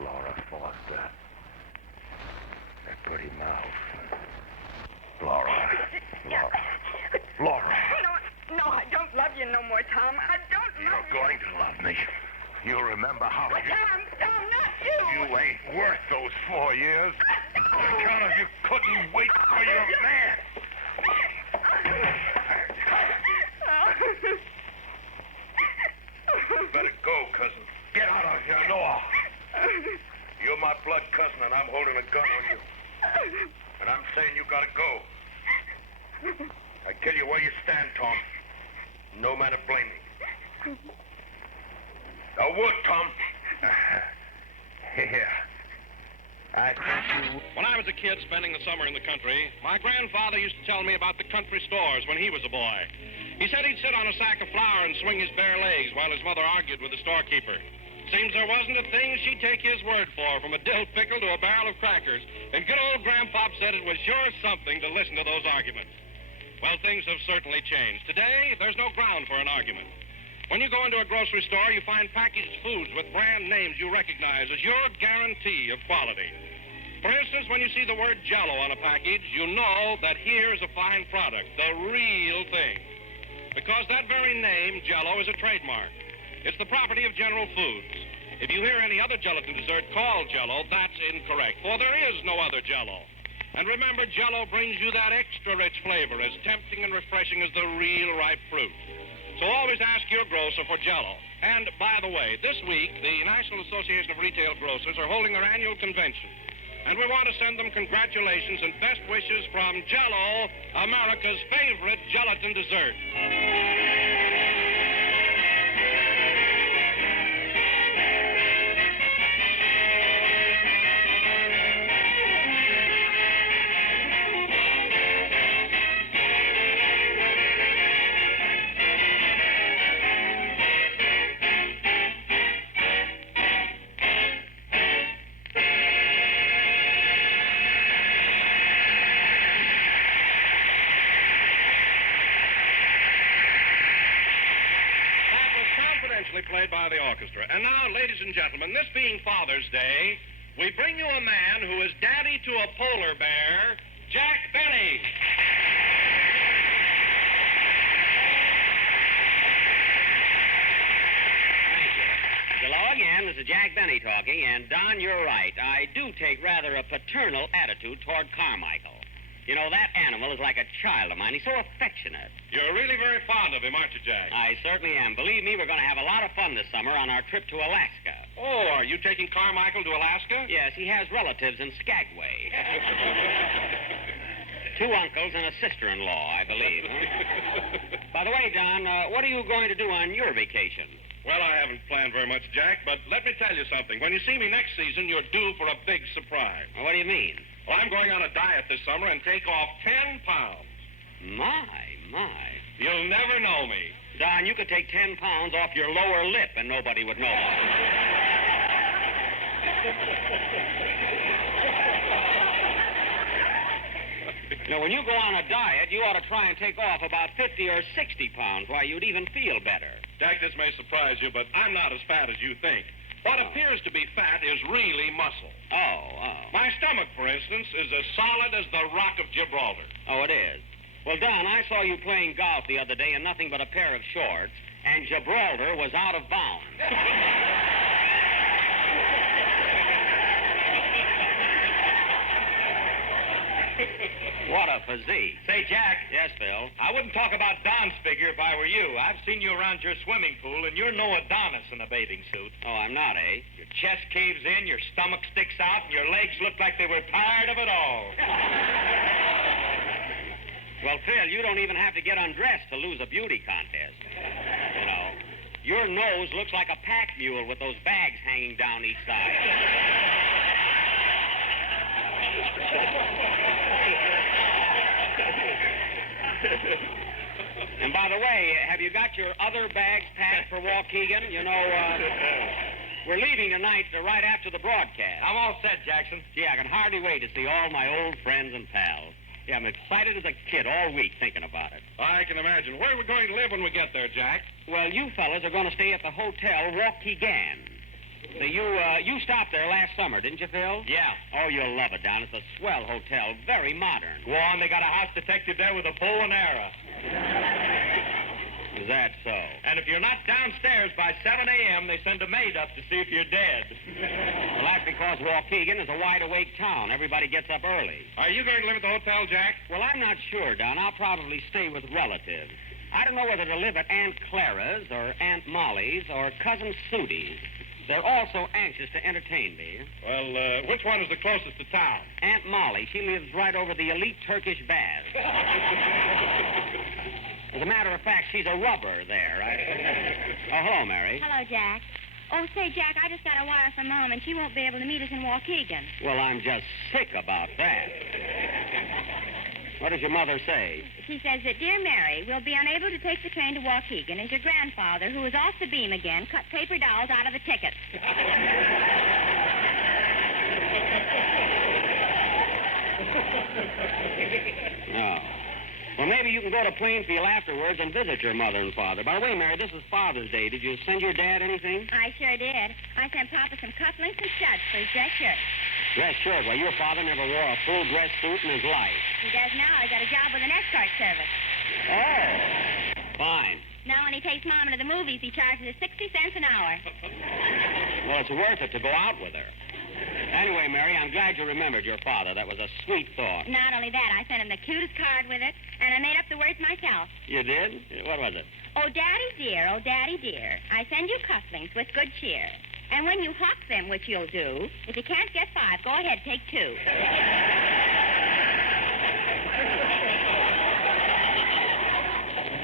Laura Foster. That pretty mouth. Laura. Laura. No, I don't love you no more, Tom. I don't love you. You're going to love me. You'll remember how Tom, not you. You ain't worth those 4 years. On account of you couldn't wait for your man. Better go, cousin. Get out of here, Noah. You're my blood cousin, and I'm holding a gun on you. And I'm saying you gotta go. I kill you where you stand, Tom. No man to blame me. I would, Tom. Here. I think you... When I was a kid spending the summer in the country, my grandfather used to tell me about the country stores when he was a boy. He said he'd sit on a sack of flour and swing his bare legs while his mother argued with the storekeeper. Seems there wasn't a thing she'd take his word for, from a dill pickle to a barrel of crackers. And good old Grandpop said it was sure something to listen to those arguments. Well, things have certainly changed. Today, there's no ground for an argument. When you go into a grocery store, you find packaged foods with brand names you recognize as your guarantee of quality. For instance, when you see the word Jell-O on a package, you know that here's a fine product, the real thing. Because that very name, Jell-O, is a trademark. It's the property of General Foods. If you hear any other gelatin dessert called Jell-O, that's incorrect, for there is no other Jell-O. And remember, Jell-O brings you that extra rich flavor, as tempting and refreshing as the real ripe fruit. So always ask your grocer for Jell-O. And, by the way, this week, the National Association of Retail Grocers are holding their annual convention. And we want to send them congratulations and best wishes from Jell-O, America's favorite gelatin dessert. Played by the orchestra. And now, ladies and gentlemen, this being Father's Day, we bring you a man who is daddy to a polar bear, Jack Benny. Thank you. Hello again, this is Jack Benny talking, and Don, you're right. I do take rather a paternal attitude toward Carmichael. You know, that animal is like a child of mine. He's so affectionate. You're really very fond of him, aren't you, Jack? I certainly am. Believe me, we're going to have a lot of fun this summer on our trip to Alaska. Oh, are you taking Carmichael to Alaska? Yes, he has relatives in Skagway. 2 uncles and a sister-in-law, I believe. Huh? By the way, Don, what are you going to do on your vacation? Well, I haven't planned very much, Jack, but let me tell you something. When you see me next season, you're due for a big surprise. Well, what do you mean? Well, I'm going on a diet this summer and take off 10 pounds. My. You'll never know me. Don, you could take 10 pounds off your lower lip and nobody would know. Now, when you go on a diet, you ought to try and take off about 50 or 60 pounds. Why, you'd even feel better. Jack, this may surprise you, but I'm not as fat as you think. What appears to be fat is really muscle. Oh. My stomach, for instance, is as solid as the Rock of Gibraltar. Oh, it is. Well, Don, I saw you playing golf the other day in nothing but a pair of shorts, and Gibraltar was out of bounds. What a physique. Say, Jack. Yes, Phil? I wouldn't talk about Don's figure if I were you. I've seen you around your swimming pool, and you're no Adonis in a bathing suit. Oh, I'm not, eh? Your chest caves in, your stomach sticks out, and your legs look like they were tired of it all. Well, Phil, you don't even have to get undressed to lose a beauty contest. You know, your nose looks like a pack mule with those bags hanging down each side. And by the way, have you got your other bags packed for Waukegan? You know, we're leaving tonight right after the broadcast. I'm all set, Jackson. Gee, I can hardly wait to see all my old friends and pals. Yeah, I'm excited as a kid all week thinking about it. I can imagine. Where are we going to live when we get there, Jack? Well, you fellas are going to stay at the Hotel Waukegan. So you stopped there last summer, didn't you, Phil? Yeah. Oh, you'll love it, Don. It's a swell hotel, very modern. Go on, they got a house detective there with a bow and arrow. Is that so? And if you're not downstairs by 7 a.m., they send a maid up to see if you're dead. Well, that's because Waukegan is a wide-awake town. Everybody gets up early. Are you going to live at the hotel, Jack? Well, I'm not sure, Don. I'll probably stay with relatives. I don't know whether to live at Aunt Clara's or Aunt Molly's or Cousin Sudie's. They're all so anxious to entertain me. Well, which one is the closest to town? Aunt Molly, she lives right over the elite Turkish baths. As a matter of fact, she's a rubber there. Oh, hello, Mary. Hello, Jack. Oh, say, Jack, I just got a wire from Mom, and she won't be able to meet us in Waukegan. Well, I'm just sick about that. What does your mother say? She says that, Dear Mary, we'll be unable to take the train to Waukegan as your grandfather, who is off the beam again, cut paper dolls out of the tickets. No. Well, maybe you can go to Plainfield afterwards and visit your mother and father. By the way, Mary, this is Father's Day. Did you send your dad anything? I sure did. I sent Papa some cufflinks and studs for his dress shirt. Dress shirt? Well, your father never wore a full dress suit in his life. He does now. He got a job with an escort service. Oh. Fine. Now, when he takes Mom into the movies, he charges her 60 cents an hour. Well, it's worth it to go out with her. Anyway, Mary, I'm glad you remembered your father. That was a sweet thought. Not only that, I sent him the cutest card with it, and I made up the words myself. You did? What was it? Oh, Daddy dear, I send you cufflinks with good cheer. And when you hawk them, which you'll do, if you can't get 5, go ahead, take 2.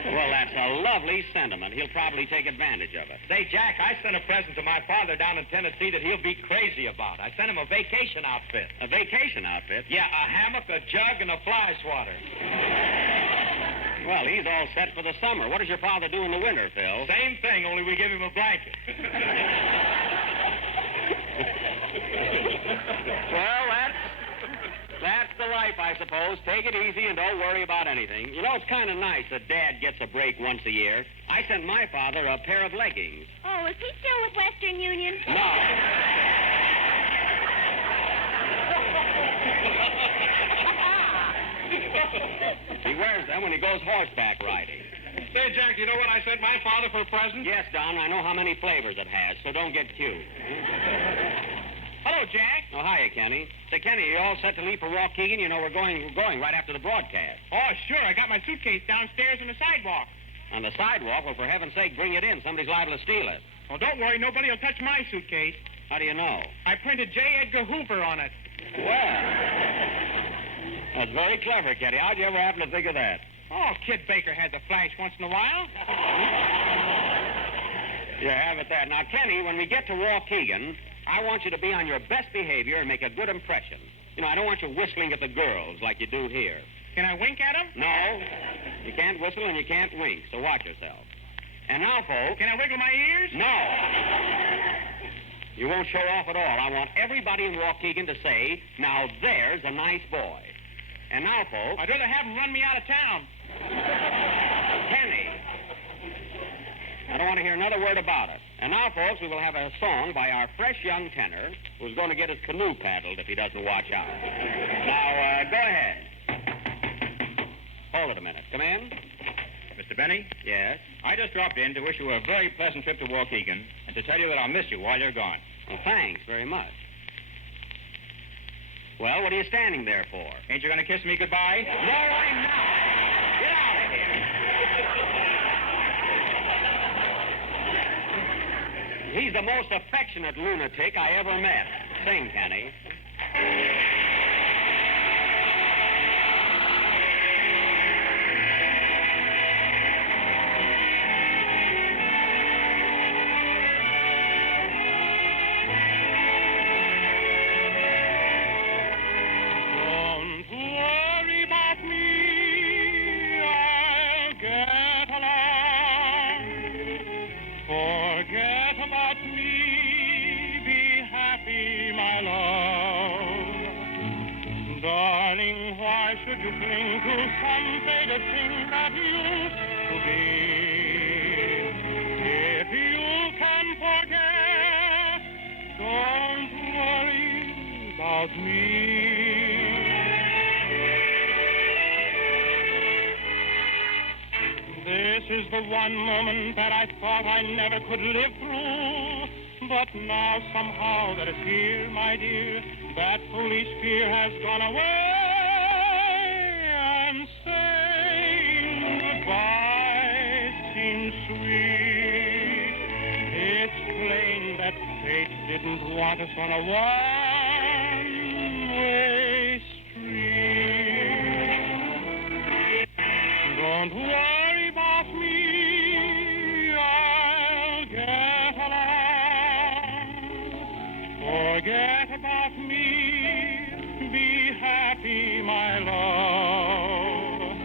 Well, that's a lovely sentiment. He'll probably take advantage of it. Say, Jack, I sent a present to my father down in Tennessee that he'll be crazy about. I sent him a vacation outfit. A vacation outfit? Yeah, a hammock, a jug, and a fly swatter. Well, he's all set for the summer. What does your father do in the winter, Phil? Same thing, only we give him a blanket. Well, that's the life, I suppose. Take it easy and don't worry about anything. You know, it's kind of nice that Dad gets a break once a year. I sent my father a pair of leggings. Oh, is he still with Western Union? No. He wears them when he goes horseback riding. Say, Jack, you know what I sent my father for a present? Yes, Don, I know how many flavors it has, so don't get cute. Hello, Jack. Oh, hiya, Kenny. Say, Kenny, you all set to leave for Waukegan? You know, we're going right after the broadcast. Oh, sure. I got my suitcase downstairs on the sidewalk. On the sidewalk? Well, for heaven's sake, bring it in. Somebody's liable to steal it. Well, don't worry. Nobody will touch my suitcase. How do you know? I printed J. Edgar Hoover on it. Well, that's very clever, Kenny. How'd you ever happen to think of that? Oh, Kid Baker has a flash once in a while. You have it there. Now, Kenny, when we get to Waukegan, I want you to be on your best behavior and make a good impression. You know, I don't want you whistling at the girls like you do here. Can I wink at them? No. You can't whistle and you can't wink, so watch yourself. And now, folks... Can I wiggle my ears? No. You won't show off at all. I want everybody in Waukegan to say, now there's a nice boy. And now, folks... I'd rather have them run me out of town. Kenny. I don't want to hear another word about it. And now, folks, we will have a song by our fresh young tenor who's going to get his canoe paddled if he doesn't watch out. Now, go ahead. Hold it a minute. Come in. Mr. Benny? Yes? I just dropped in to wish you a very pleasant trip to Waukegan and to tell you that I'll miss you while you're gone. Well, thanks very much. Well, what are you standing there for? Ain't you going to kiss me goodbye? No, I'm not. Get out of here. He's the most affectionate lunatic I ever met. Sing, Kenny. Should you cling to some faded thing that used to be? If you can forget, about me. This is the one moment that I thought I never could live through. But now somehow that it's here, my dear, that police fear has gone away. And saying goodbye seems sweet. It's plain that fate didn't want us on a one-way street. Don't worry about me, I'll get along. Forget about me, be happy, my love.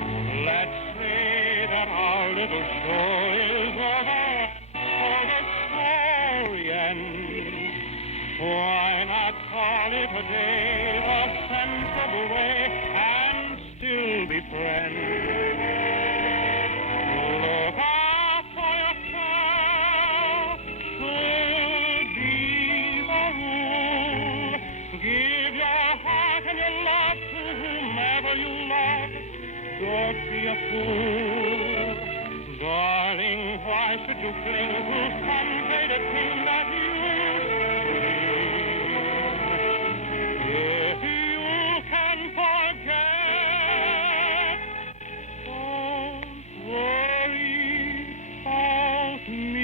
Let's say that our little show is over, for the story ends. Why not call it a day, a sensible way, and still be friends? Look out for yourself, should be the rule. Give your heart and your love to whomever you love. Don't be a fool. Darling, why should you cling to some faded thing that you if you can forget, don't worry about me.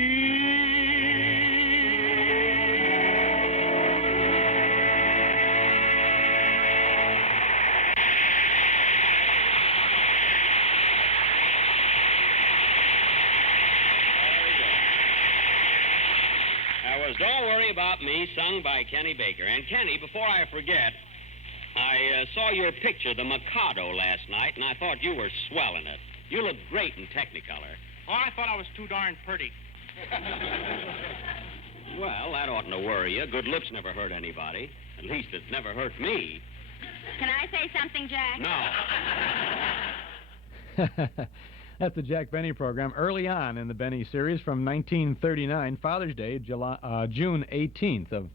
That was Don't Worry About Me, sung by Kenny Baker. And Kenny, before I forget, I saw your picture, the Mikado, last night, and I thought you were swell in it. You look great in Technicolor. Oh, I thought I was too darn pretty. Well, that oughtn't to worry you. Good looks never hurt anybody. At least it never hurt me. Can I say something, Jack? No. That's the Jack Benny program, early on in the Benny series from 1939, Father's Day, June 18th of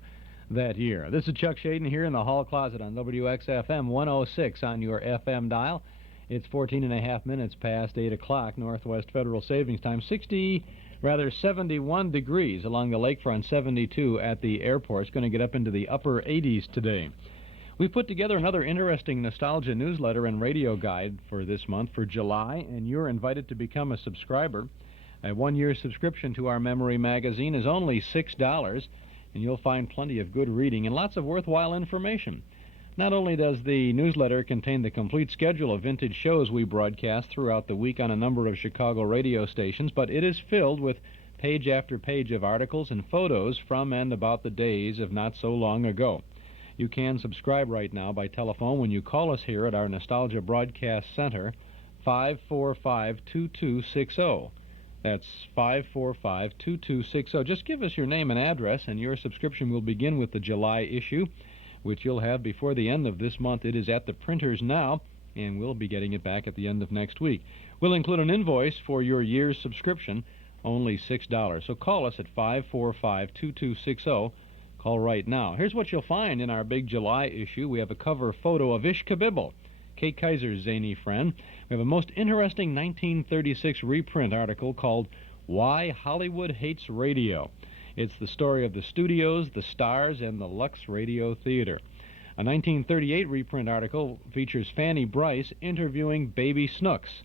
that year. This is Chuck Shaden here in the hall closet on WXFM 106 on your FM dial. It's 14 and a half minutes past 8 o'clock, Northwest Federal Savings Time. 71 degrees along the lakefront, 72 at the airport. It's going to get up into the upper 80s today. We've put together another interesting nostalgia newsletter and radio guide for this month, for July, and you're invited to become a subscriber. A one-year subscription to our memory magazine is only $6, and you'll find plenty of good reading and lots of worthwhile information. Not only does the newsletter contain the complete schedule of vintage shows we broadcast throughout the week on a number of Chicago radio stations, but it is filled with page after page of articles and photos from and about the days of not so long ago. You can subscribe right now by telephone when you call us here at our Nostalgia Broadcast Center, 545-2260. That's 545-2260. Just give us your name and address, and your subscription will begin with the July issue, which you'll have before the end of this month. It is at the printers now, and we'll be getting it back at the end of next week. We'll include an invoice for your year's subscription, only $6. So call us at 545-2260. Call right now. Here's what you'll find in our big July issue. We have a cover photo of Ish Kabibble, Kate Kaiser's zany friend. We have a most interesting 1936 reprint article called Why Hollywood Hates Radio. It's the story of the studios, the stars, and the Lux Radio Theater. A 1938 reprint article features Fanny Bryce interviewing Baby Snooks,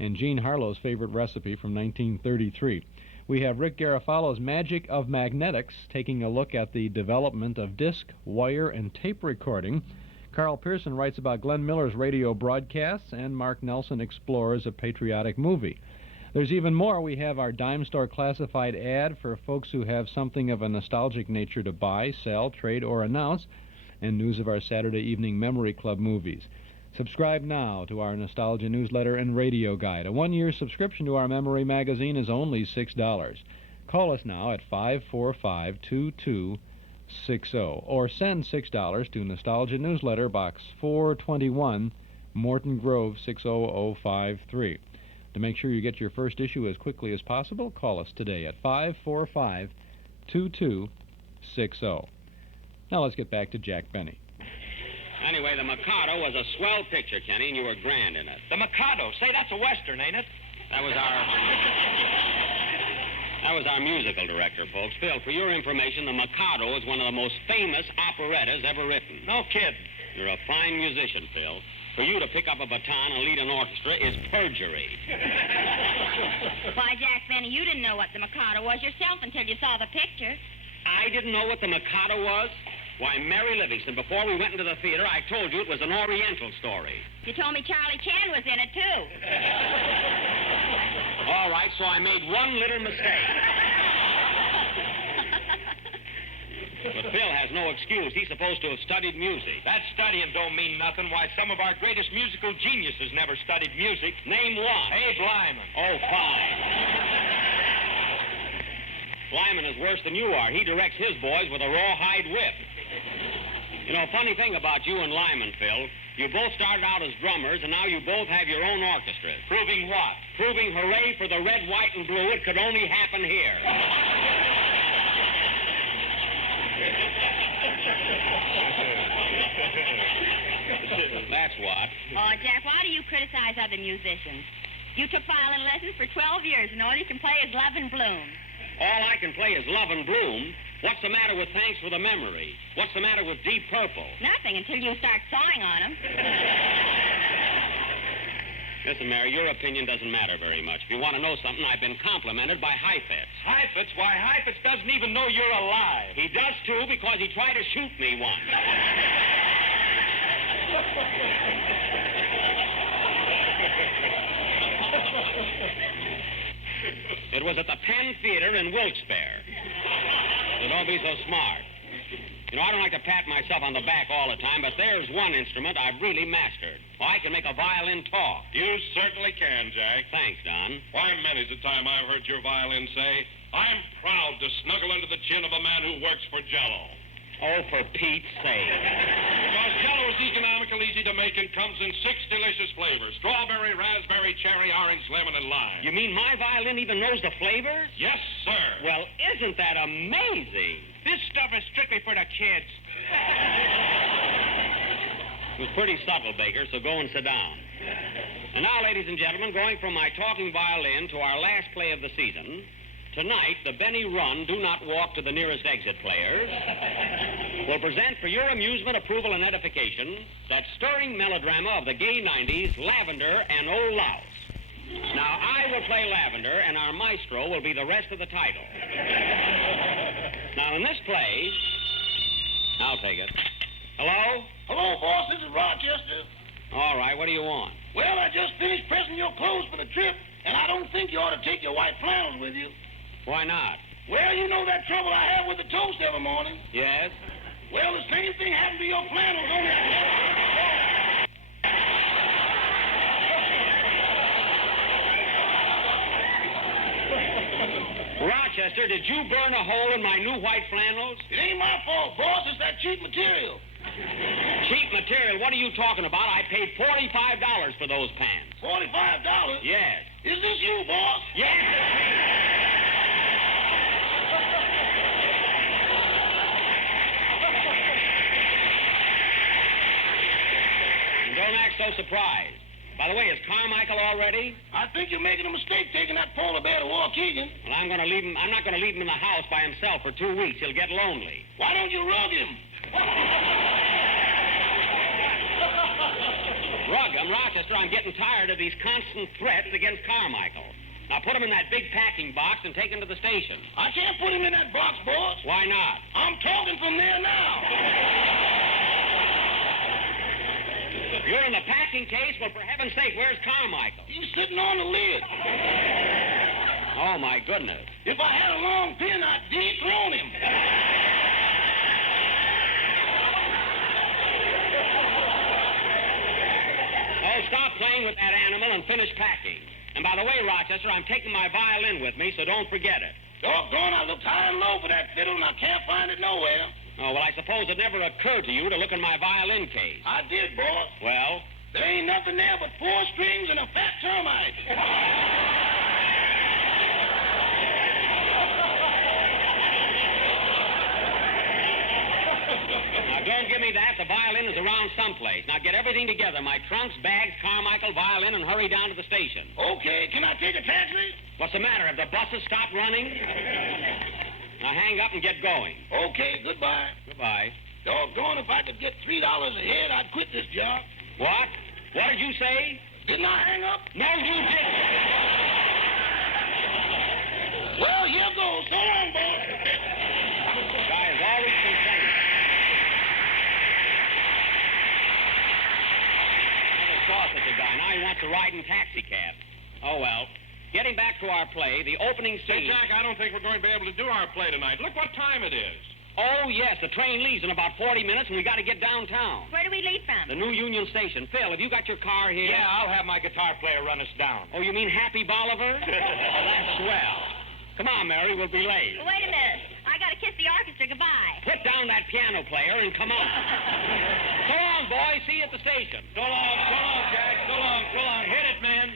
and Jean Harlow's favorite recipe from 1933. We have Rick Garofalo's Magic of Magnetics, taking a look at the development of disc, wire, and tape recording. Carl Pearson writes about Glenn Miller's radio broadcasts, and Mark Nelson explores a patriotic movie. There's even more. We have our dime store classified ad for folks who have something of a nostalgic nature to buy, sell, trade, or announce, and news of our Saturday evening Memory Club movies. Subscribe now to our Nostalgia newsletter and radio guide. A one-year subscription to our memory magazine is only $6. Call us now at 545-2260 or send $6 to Nostalgia Newsletter, Box 421, Morton Grove 60053. To make sure you get your first issue as quickly as possible, call us today at 545-2260. Now let's get back to Jack Benny. anyway, The Mikado was a swell picture, Kenny, and you were grand in it. The Mikado. Say, that's a Western, ain't it? That was our musical director, folks. Phil, for your information, The Mikado is one of the most famous operettas ever written. No kidding. You're a fine musician, Phil. For you to pick up a baton and lead an orchestra is perjury. Why, Jack Benny, you didn't know what the Mikado was yourself until you saw the picture. I didn't know what the Mikado was? Why, Mary Livingston, before we went into the theater, I told you it was an Oriental story. You told me Charlie Chan was in it, too. All right, so I made one little mistake. But Phil has no excuse. He's supposed to have studied music. That studying don't mean nothing. Why, some of our greatest musical geniuses never studied music. Name one. Abe Lyman. Oh, fine. Lyman is worse than you are. He directs his boys with a rawhide whip. You know, funny thing about you and Lyman, Phil, you both started out as drummers, and now you both have your own orchestras. Proving what? Proving hooray for the red, white, and blue. It could only happen here. That's what. Oh, Jack, why do you criticize other musicians? You took violin lessons for 12 years, and all you can play is Love and Bloom. All I can play is Love and Bloom. What's the matter with Thanks for the Memory? What's the matter with Deep Purple? Nothing until you start sawing on them. Listen, Mary, your opinion doesn't matter very much. If you want to know something, I've been complimented by Heifetz. Heifetz? Why, Heifetz doesn't even know you're alive. He does, too, because he tried to shoot me once. It was at the Penn Theater in Wilkes-Barre. So don't be so smart. You know, I don't like to pat myself on the back all the time, but there's one instrument I've really mastered. Well, I can make a violin talk. You certainly can, Jack. Thanks, Don. Why, many's the time I've heard your violin say, I'm proud to snuggle under the chin of a man who works for Jell-O. Oh, for Pete's sake. Because Jell-O is economical, easy to make, and comes in 6 delicious flavors. Strawberry, raspberry, cherry, orange, lemon, and lime. You mean my violin even knows the flavors? Yes, sir. Well, isn't that amazing? This stuff is strictly for the kids. It was pretty subtle, Baker, so go and sit down. And now, ladies and gentlemen, going from my talking violin to our last play of the season, tonight, the Benny Run Do Not Walk to the Nearest Exit players will present for your amusement, approval, and edification that stirring melodrama of the gay 90s, Lavender and Old Louse. Now, I will play Lavender, and our maestro will be the rest of the title. Now, in this play, I'll take it. Hello? Hello, boss. This is Rochester. All right, what do you want? Well, I just finished pressing your clothes for the trip, and I don't think you ought to take your white flannels with you. Why not? Well, you know that trouble I have with the toast every morning? Yes? Well, the same thing happened to your flannels, only Rochester, did you burn a hole in my new white flannels? It ain't my fault, boss. It's that cheap material. Cheap material? What are you talking about? I paid $45 for those pants. $45? Yes. Is this you, boss? Yes, it's me. Don't act so surprised. By the way, is Carmichael all ready? I think you're making a mistake taking that polar bear to Waukegan. Well, I'm not going to leave him in the house by himself for 2 weeks. He'll get lonely. Why don't you rug him? Rug him, Rochester. I'm getting tired of these constant threats against Carmichael. Now put him in that big packing box and take him to the station. I can't put him in that box, boss. Why not? I'm talking from there now. You're in the packing case? Well, for heaven's sake, where's Carmichael? He's sitting on the lid. Oh, my goodness. If I had a long pin, I'd dethrone him. Oh, stop playing with that animal and finish packing. And by the way, Rochester, I'm taking my violin with me, so don't forget it. Doggone, I looked high and low for that fiddle, and I can't find it nowhere. Oh, well, I suppose it never occurred to you to look in my violin case. I did, boss. Well? There ain't nothing there but 4 strings and a fat termite. Now, don't give me Only that, the violin is around someplace. Now get everything together. My trunks, bags, Carmichael, violin, and hurry down to the station. Okay, can I take a taxi? What's the matter? Have the buses stopped running? Now hang up and get going. Okay, goodbye. Goodbye. Doggone, if I could get $3 a head, I'd quit this job. What? What did you say? Didn't I hang up? No, you didn't. Well, here goes. So long, boss. Guy is always complaining. Never saw such a guy. Now he wants to ride in taxicab. Oh, well. Getting back to our play, the opening Say, scene... Jack, I don't think we're going to be able to do our play tonight. Look what time it is. Oh, yes, the train leaves in about 40 minutes, and we got to get downtown. Where do we leave from? The new Union Station. Phil, have you got your car here? Yeah, I'll have my guitar player run us down. Oh, you mean Happy Bolivar? Oh, that's swell. Come on, Mary, we'll be late. Wait a minute. I got to kiss the orchestra goodbye. Put down that piano player and come on. So long, boys. See you at the station. So long, Jack. So long. Hit it, man.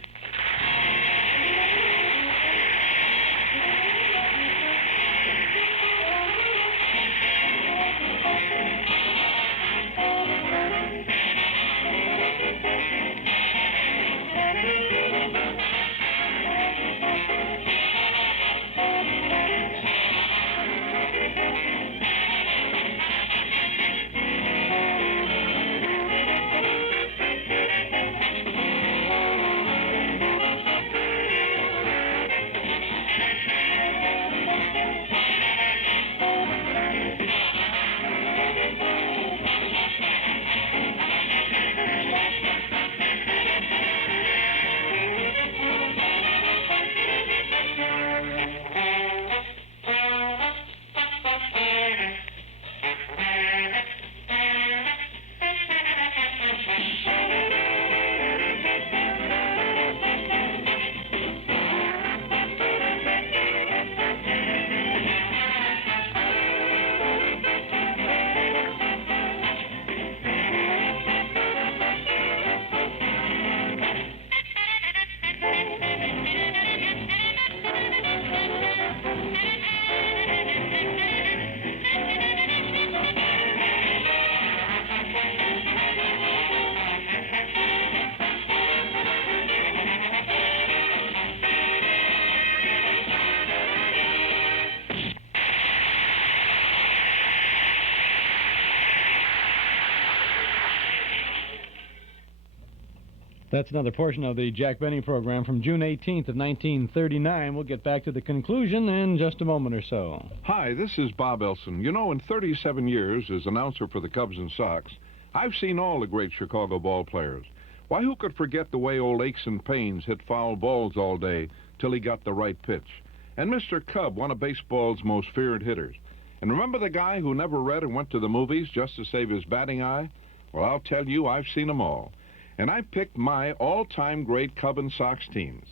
That's another portion of the Jack Benny program from June 18th of 1939. We'll get back to the conclusion in just a moment or so. Hi, this is Bob Elson. You know, in 37 years as announcer for the Cubs and Sox, I've seen all the great Chicago ball players. Why, who could forget the way old Aches and Pains hit foul balls all day till he got the right pitch? And Mr. Cub, one of baseball's most feared hitters. And remember the guy who never read and went to the movies just to save his batting eye? Well, I'll tell you, I've seen them all. And I picked my all-time great Cub and Sox teams.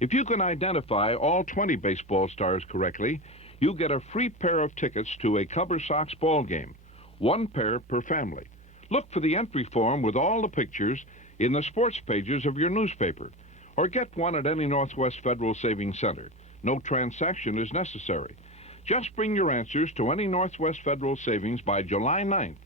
If you can identify all 20 baseball stars correctly, you get a free pair of tickets to a Cub or Sox ball game, 1 pair per family. Look for the entry form with all the pictures in the sports pages of your newspaper, or get one at any Northwest Federal Savings Center. No transaction is necessary. Just bring your answers to any Northwest Federal Savings by July 9th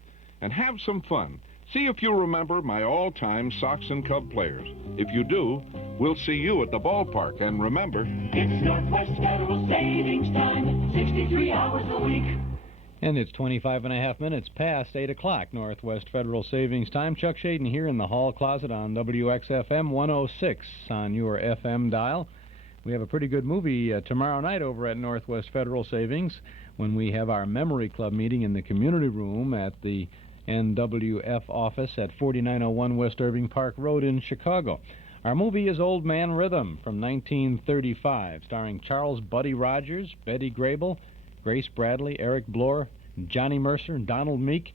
and have some fun. See if you remember my all-time Sox and Cub players. If you do, we'll see you at the ballpark. And remember, It's Northwest Federal Savings Time, 63 hours a week. And it's 25 and a half minutes past 8 o'clock, Northwest Federal Savings Time. Chuck Shaden here in the hall closet on WXFM 106 on your FM dial. We have a pretty good movie tomorrow night over at Northwest Federal Savings when we have our Memory Club meeting in the community room at the NWF office at 4901 West Irving Park Road in Chicago. Our movie is Old Man Rhythm from 1935, starring Charles Buddy Rogers, Betty Grable, Grace Bradley, Eric Bloor, Johnny Mercer, and Donald Meek.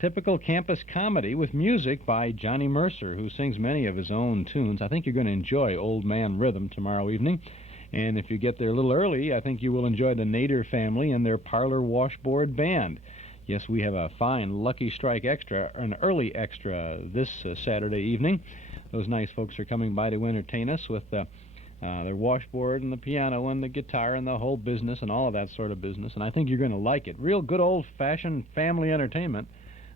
Typical campus comedy with music by Johnny Mercer, who sings many of his own tunes. I think you're going to enjoy Old Man Rhythm tomorrow evening. And if you get there a little early, I think you will enjoy the Nader family and their Parlor Washboard Band. Yes, we have a fine Lucky Strike extra, an early extra this Saturday evening. Those nice folks are coming by to entertain us with their washboard and the piano and the guitar and the whole business and all of that sort of business. And I think you're going to like it. Real good old-fashioned family entertainment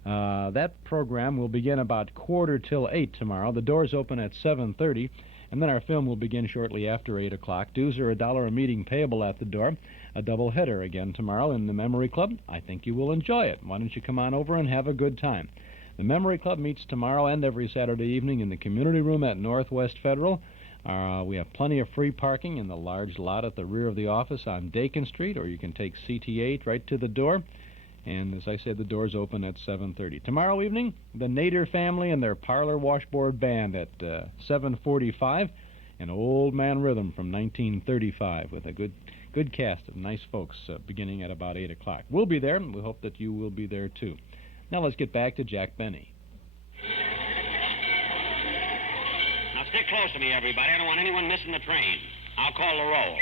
That program will begin about 7:45 tomorrow. The doors open at 7:30, and then our film will begin shortly after 8 o'clock. Dues are $1 a meeting payable at the door. A double header again tomorrow in the Memory Club. I think you will enjoy it. Why don't you come on over and have a good time? The Memory Club meets tomorrow and every Saturday evening in the community room at Northwest Federal. We have plenty of free parking in the large lot at the rear of the office on Dakin Street, or you can take CT8 right to the door. And as I said, the doors open at 7:30. Tomorrow evening, the Nader family and their parlor washboard band at 7:45. An Old Man Rhythm from 1935 with a good cast of nice folks beginning at about 8 o'clock. We'll be there, and we hope that you will be there, too. Now let's get back to Jack Benny. Now stick close to me, everybody. I don't want anyone missing the train. I'll call the roll.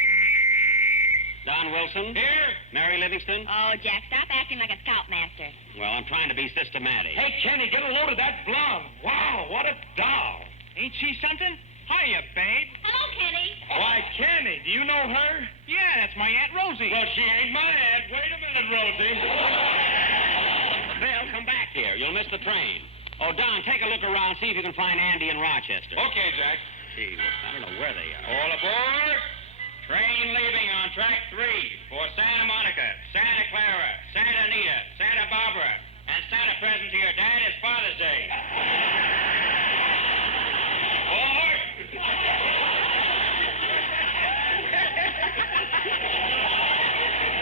Don Wilson? Here. Mary Livingston? Oh, Jack, stop acting like a scoutmaster. Well, I'm trying to be systematic. Hey, Kenny, get a load of that blonde. Wow, what a doll. Ain't she something? Hiya, babe. Hello, Kenny. Why, Kenny, do you know her? Yeah, that's my Aunt Rosie. Well, she ain't my aunt. Wait a minute, Rosie. Bill, come back here. You'll miss the train. Oh, Don, take a look around, see if you can find Andy and Rochester. Okay, Jack. Gee, I don't know where they are. All aboard. Train leaving on track 3 for Santa Monica, Santa Clara, Santa Anita, Santa Barbara, and Santa present to your dad is Father's Day. Forward!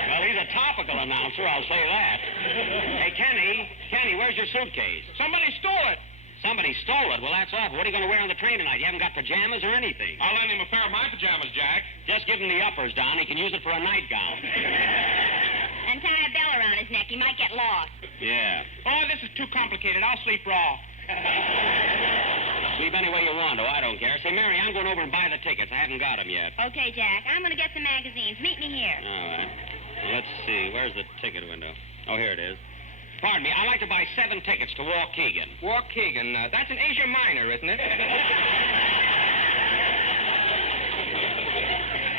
Well, he's a topical announcer, I'll say that. Hey, Kenny, where's your suitcase? Somebody stole it. Somebody stole it? Well, that's awful. What are you going to wear on the train tonight? You haven't got pajamas or anything. I'll lend him a pair of my pajamas, Jack. Just give him the uppers, Don. He can use it for a nightgown. And tie a bell around his neck. He might get lost. Yeah. Oh, this is too complicated. I'll sleep raw. Sleep any way you want, oh, I don't care. Say, Mary, I'm going over and buy the tickets. I haven't got them yet. Okay, Jack. I'm going to get some magazines. Meet me here. All right. Well, let's see. Where's the ticket window? Oh, here it is. Pardon me. I'd like to buy 7 tickets to Waukegan. Waukegan, that's in Asia Minor, isn't it?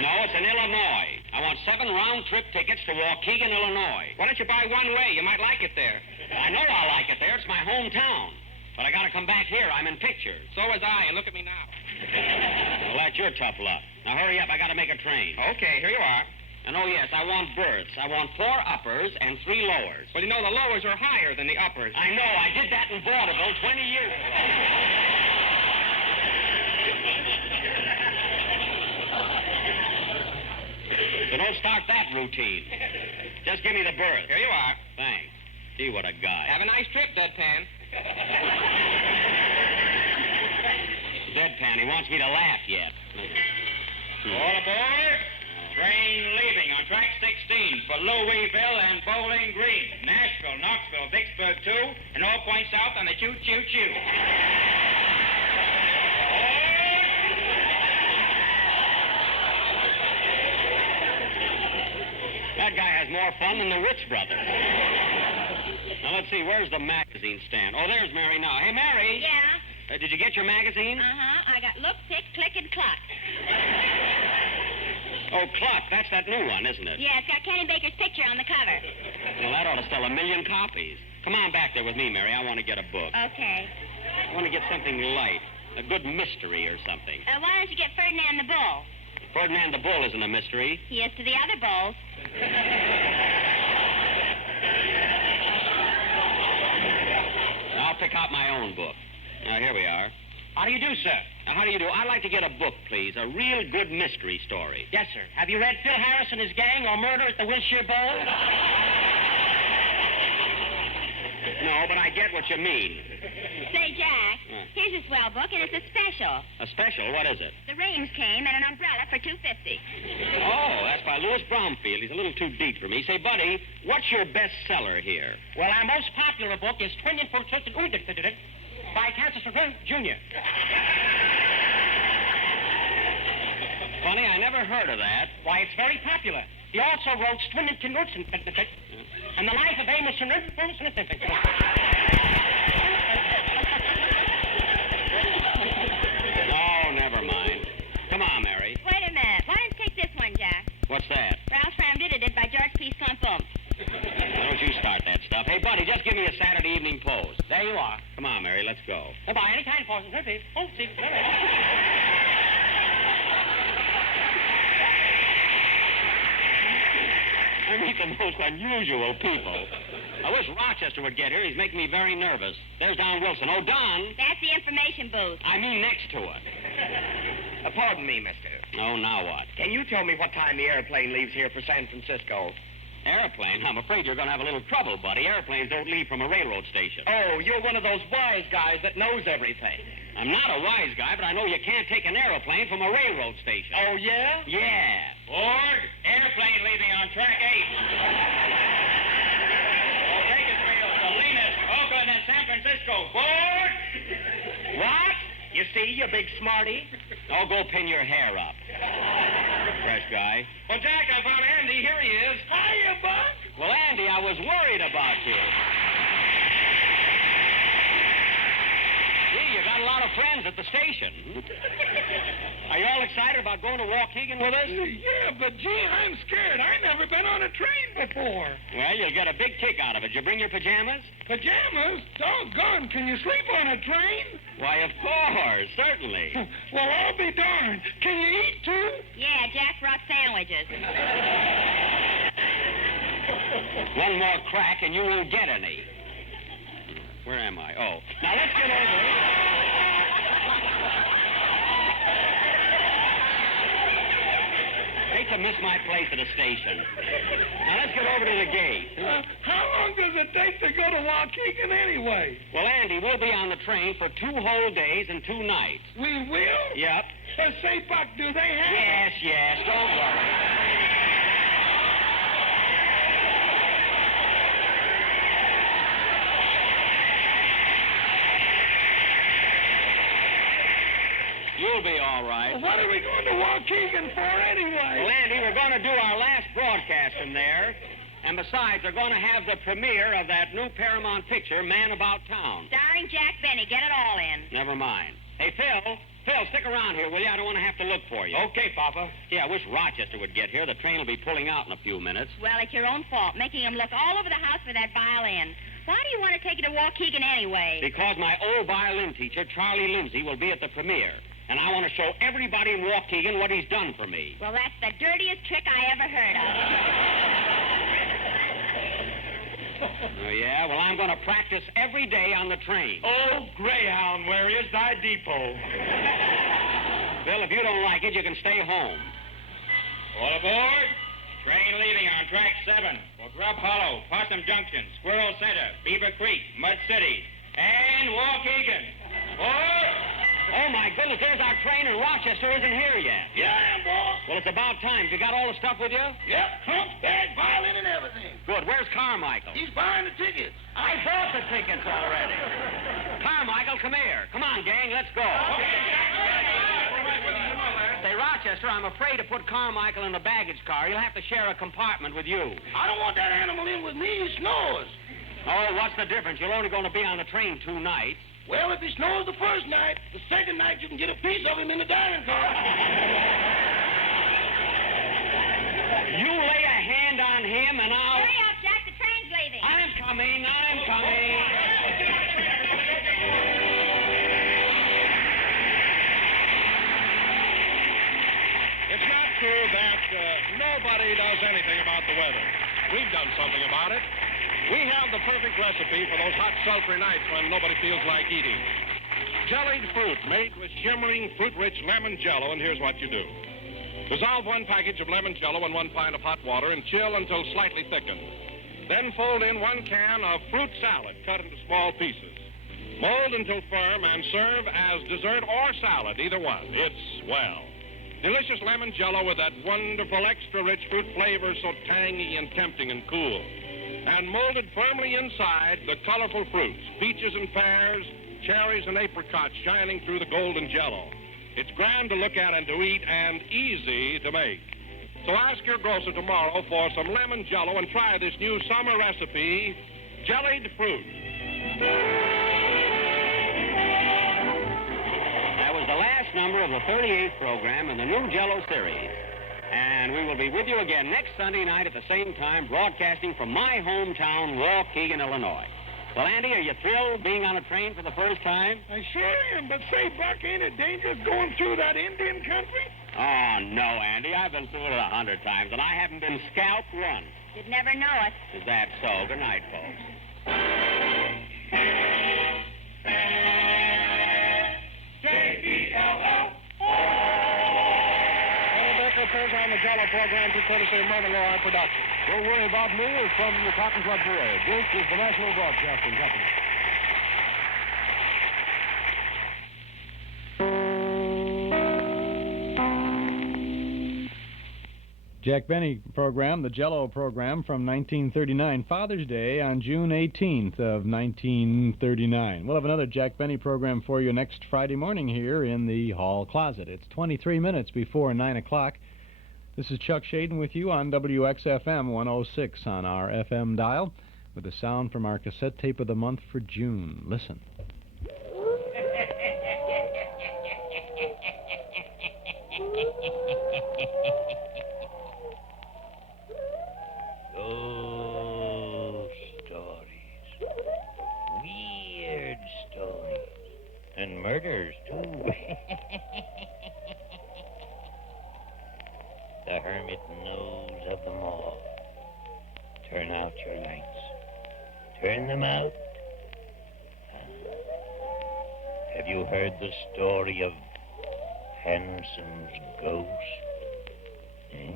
No, it's in Illinois. I want 7 round-trip tickets to Waukegan, Illinois. Why don't you buy one way? You might like it there. I know I'll like it there. It's my hometown. But I got to come back here. I'm in pictures. So was I, and look at me now. Well, that's your tough luck. Now, hurry up. I got to make a train. Okay, here you are. And, oh, yes, I want berths. I want 4 uppers and 3 lowers. Well, you know, the lowers are higher than the uppers. I know. I did that in vaudeville 20 years ago. So don't start that routine. Just give me the berth. Here you are. Thanks. Gee, what a guy. Have a nice trip, Deadpan. Deadpan, he wants me to laugh yet. All aboard. Train leaving on track 16 for Louisville and Bowling Green, Nashville, Knoxville, Vicksburg 2, and all points south on the choo-choo-choo. That guy has more fun than the Ritz brothers. Now, let's see, where's the magazine stand? Oh, there's Mary now. Hey, Mary. Yeah? Did you get your magazine? Uh-huh. I got Look, Pick, Click, and Cluck. Oh, Cluck, that's that new one, isn't it? Yeah, it's got Kenny Baker's picture on the cover. Well, that ought to sell 1 million copies. Come on back there with me, Mary. I want to get a book. Okay. I want to get something light, a good mystery or something. Why don't you get Ferdinand the Bull? Ferdinand the Bull isn't a mystery. He is to the other bulls. I'll pick out my own book. Now, here we are. How do you do, sir? Now, how do you do? I'd like to get a book, please. A real good mystery story. Yes, sir. Have you read Phil Harris and his gang or Murder at the Wilshire Bowl? No, but I get what you mean. Say, Jack, here's a swell book, and it's a special. A special? What is it? The Reams came and an umbrella for $2.50. Oh, that's by Louis Bromfield. He's a little too deep for me. Say, buddy, what's your best seller here? Well, our most popular book is Twin Infiltration by Custer Expose, Jr. Funny, I never heard of that. Why, it's very popular. He also wrote Swinnerton and the Life of Amos Oh, never mind. Come on, Mary. Wait a minute. Why don't you take this one, Jack? What's that? Ralph Tram did it by George P. Scumpum. Why don't you start that stuff? Hey, buddy, just give me a Saturday Evening Post. let's go. By any kind, Parson. Please. Oh, see. I meet the most unusual people. I wish Rochester would get here. He's making me very nervous. There's Don Wilson. Oh, Don. That's the information booth. I mean next to it. Pardon me, mister. Oh, now what? Can you tell me what time the airplane leaves here for San Francisco? Airplane? I'm afraid you're going to have a little trouble, buddy. Airplanes don't leave from a railroad station. Oh, you're one of those wise guys that knows everything. I'm not a wise guy, but I know you can't take an airplane from a railroad station. Oh, yeah? Yeah. Board, airplane leaving on track 8. Bakersfield, Salinas, Oakland, and San Francisco. Board! What? You see, you big smarty? Oh, go pin your hair up. Fresh guy. Well, Jack, I found Andy. Here he is. Hiya, Buck. Well, Andy, I was worried about you. Gee, you got a lot of friends at the station. Are you all excited about going to Waukegan with us? Yeah, but gee, I'm scared. I've never been on a train before. Well, you'll get a big kick out of it. Did you bring your pajamas? Pajamas? Doggone, can you sleep on a train? Why, of course, certainly. Well, I'll be darned. Can you eat, too? Yeah, Jack brought sandwiches. One more crack and you won't get any. Where am I? Oh. Now, let's get over it. Hate to miss my place at a station. Now, let's get over to the gate. How long does it take to go to Waukegan anyway? Well, Andy, we'll be on the train for 2 whole days and 2 nights. We will? Yep. Say, Buck, do they have... Yes, don't worry. You'll be all right. Well, what are we going to Waukegan for anyway? Well, Andy, we're going to do our last broadcast from there. And besides, they're going to have the premiere of that new Paramount picture, Man About Town. Starring Jack Benny. Get it all in. Never mind. Hey, Phil, stick around here, will you? I don't want to have to look for you. Okay, Papa. Yeah, I wish Rochester would get here. The train will be pulling out in a few minutes. Well, it's your own fault, making him look all over the house for that violin. Why do you want to take it to Waukegan anyway? Because my old violin teacher, Charlie Lindsay, will be at the premiere. And I want to show everybody in Waukegan what he's done for me. Well, that's the dirtiest trick I ever heard of. Oh, yeah? Well, I'm going to practice every day on the train. Oh, Greyhound, where is thy depot? Bill, if you don't like it, you can stay home. All aboard. Train leaving on track 7 for Grub Hollow, Possum Junction, Squirrel Center, Beaver Creek, Mud City, and Waukegan. Board! Oh, my goodness, there's our train, and Rochester isn't here yet. Yeah, I am, boss. Well, it's about time. You got all the stuff with you? Yep, trunk, bag, violin, and everything. Good. Where's Carmichael? He's buying the tickets. I bought the tickets already. Carmichael, come here. Come on, gang, let's go. Say, Rochester, I'm afraid to put Carmichael in the baggage car. He'll have to share a compartment with you. I don't want that animal in with me. He snores. Oh, what's the difference? You're only going to be on the train 2 nights. Well, if he snores the first night, the second night you can get a piece of him in the dining car. You lay a hand on him and I'll... Hurry up, Jack. The train's leaving. I'm coming. It's not true that nobody does anything about the weather. We've done something about it. We have the perfect recipe for those hot, sultry nights when nobody feels like eating. Jellied fruit made with shimmering, fruit-rich lemon jello, and here's what you do. Dissolve 1 package of lemon jello in 1 pint of hot water and chill until slightly thickened. Then fold in 1 can of fruit salad cut into small pieces. Mold until firm and serve as dessert or salad, either one. It's swell. Delicious lemon jello with that wonderful extra-rich fruit flavor so tangy and tempting and cool. And molded firmly inside the colorful fruits, peaches and pears, cherries and apricots shining through the golden jello. It's grand to look at and to eat and easy to make. So ask your grocer tomorrow for some lemon jello and try this new summer recipe, jellied fruit. That was the last number of the 38th program in the new Jello series. And we will be with you again next Sunday night at the same time, broadcasting from my hometown, Waukegan, Illinois. Well, Andy, are you thrilled being on a train for the first time? I sure am, but say, Buck, ain't it dangerous going through that Indian country? Oh, no, Andy. I've been through it 100 times, and I haven't been scalped once. You'd never know it. Is that so? Good night, folks. Baker appears on the Jello program to courtesy of Murder Law Production. Don't Worry About Me is from the Cotton Club Parade. This is the National Broadcasting Company. Jack Benny program, the Jello program from 1939, Father's Day on June 18th of 1939. We'll have another Jack Benny program for you next Friday morning here in the hall closet. It's 23 minutes before 9 o'clock. This is Chuck Shaden with you on WXFM 106 on our FM dial with the sound from our cassette tape of the month for June. Listen. Ghost stories. Weird stories. And murders, too. The hermit knows of them all. Turn out your lights. Turn them out. Have you heard the story of Hanson's ghost? Eh?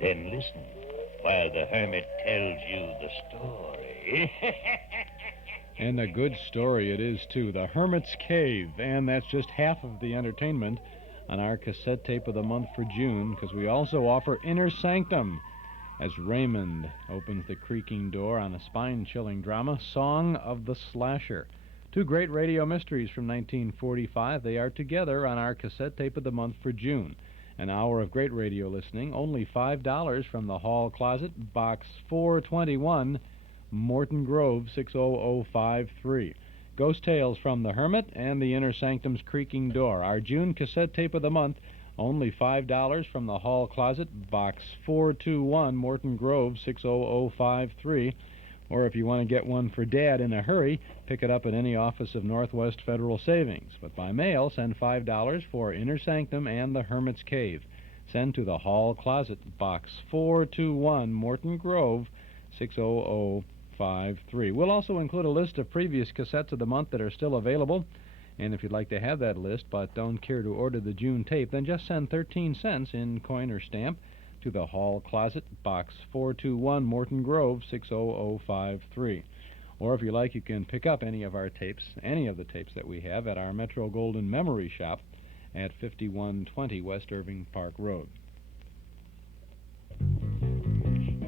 Then listen while the hermit tells you the story. And a good story it is, too. The Hermit's Cave. And that's just half of the entertainment on our cassette tape of the month for June, because we also offer Inner Sanctum as Raymond opens the creaking door on a spine-chilling drama, Song of the Slasher. Two great radio mysteries from 1945. They are together on our cassette tape of the month for June. An hour of great radio listening, only $5 from the hall closet, Box 421, Morton Grove, 60053. Ghost Tales from the Hermit and the Inner Sanctum's Creaking Door. Our June cassette tape of the month, only $5 from the hall closet, Box 421, Morton Grove, 60053. Or if you want to get one for Dad in a hurry, pick it up at any office of Northwest Federal Savings. But by mail, send $5 for Inner Sanctum and the Hermit's Cave. Send to the hall closet, Box 421, Morton Grove, 60053. We'll also include a list of previous cassettes of the month that are still available. And if you'd like to have that list but don't care to order the June tape, then just send 13 cents in coin or stamp to the hall closet, Box 421, Morton Grove, 60053. Or if you like, you can pick up any of our tapes, any of the tapes that we have, at our Metro Golden Memory Shop at 5120 West Irving Park Road.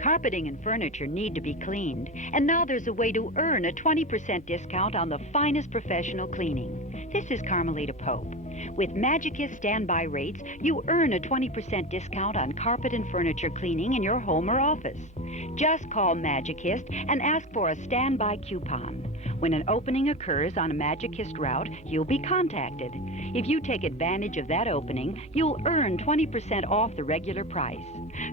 Carpeting and furniture need to be cleaned, and now there's a way to earn a 20% discount on the finest professional cleaning. This is Carmelita Pope. With Magicist standby rates, you earn a 20% discount on carpet and furniture cleaning in your home or office. Just call Magicist and ask for a standby coupon. When an opening occurs on a Magicist route, you'll be contacted. If you take advantage of that opening, you'll earn 20% off the regular price.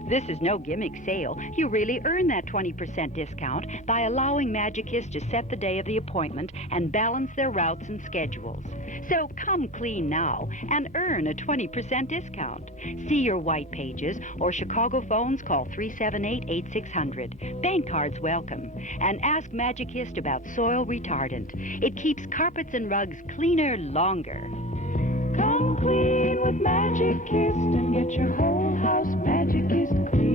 This is no gimmick sale. You really earn that 20% discount by allowing Magicist to set the day of the appointment and balance their routes and schedules. So come clean now and earn a 20% discount. See your white pages or Chicago phones, call 378-8600. Bank cards welcome. And ask Magicist about soil retardant. It keeps carpets and rugs cleaner longer. Come clean with Magicist and get your whole house Magicist clean.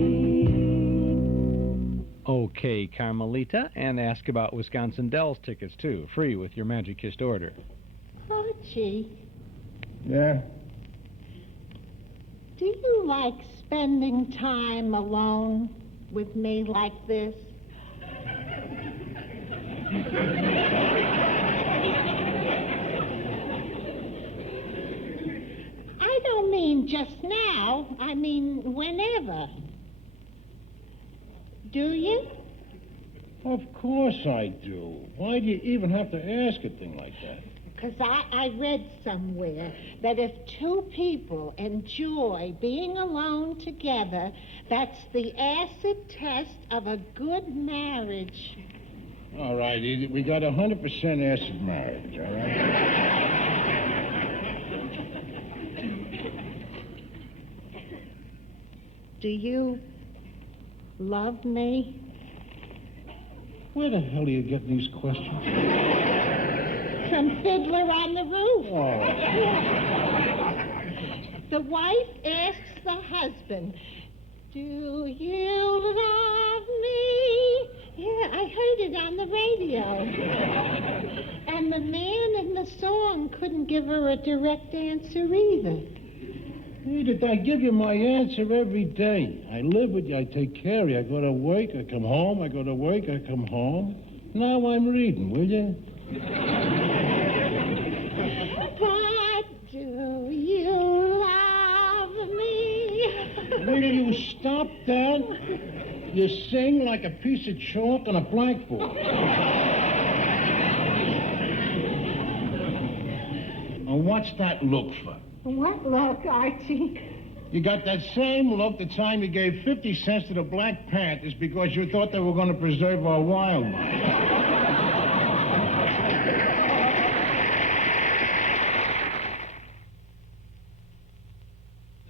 Okay, Carmelita, and ask about Wisconsin Dells tickets, too. Free with your Magicist order. Archie, Yeah? do you like spending time alone with me like this? I don't mean just now. I mean whenever. Do you? Of course I do. Why do you even have to ask a thing like that? Because I read somewhere that if two people enjoy being alone together, that's the acid test of a good marriage. All right, we got 100% acid marriage, all right? Do you love me? Where the hell are you getting these questions? From Fiddler on the Roof. Oh. The wife asks the husband, do you love me? Yeah, I heard it on the radio. And the man in the song couldn't give her a direct answer either. Edith, I give you my answer every day. I live with you. I take care of you. I go to work. I come home. I go to work. I come home. Now I'm reading, will you? But do you love me? Will you stop that? You sing like a piece of chalk on a blackboard. Now, what's that look for? What look, Archie? You got that same look the time you gave 50 cents to the Black Panthers because you thought they were going to preserve our wildlife.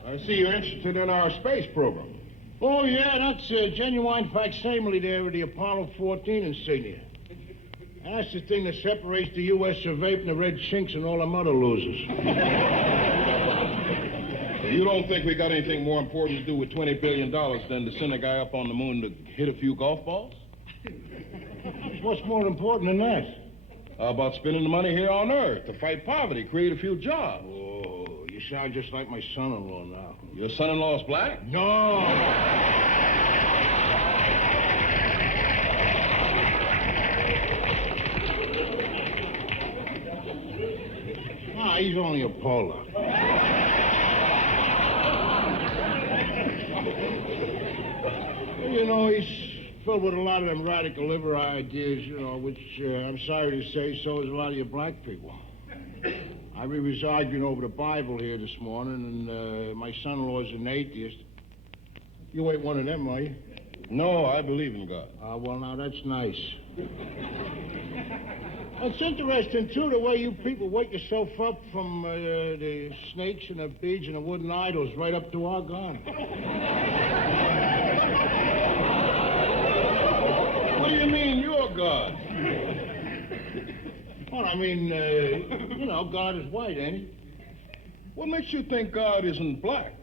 I see you're interested in our space program. Oh, yeah, that's a genuine facsimile there of the Apollo 14 insignia. That's the thing that separates the U.S. survey from the red chinks and all them other losers. You don't think we got anything more important to do with $20 billion than to send a guy up on the moon to hit a few golf balls? What's more important than that? How about spending the money here on Earth to fight poverty, create a few jobs? Oh, you sound just like my son-in-law now. Your son-in-law's black? No! Ah, he's only a Polak. You know, he's filled with a lot of them radical liver ideas, you know, which I'm sorry to say, so is a lot of you black people. We was arguing over the Bible here this morning, and my son-in-law's an atheist. You ain't one of them, are you? No, I believe in God. Well, now, that's nice. It's interesting, too, the way you people wake yourself up from the snakes and the beads and the wooden idols right up to our God. What do you mean, you're God? Well, I mean, you know, God is white, ain't he? What makes you think God isn't black?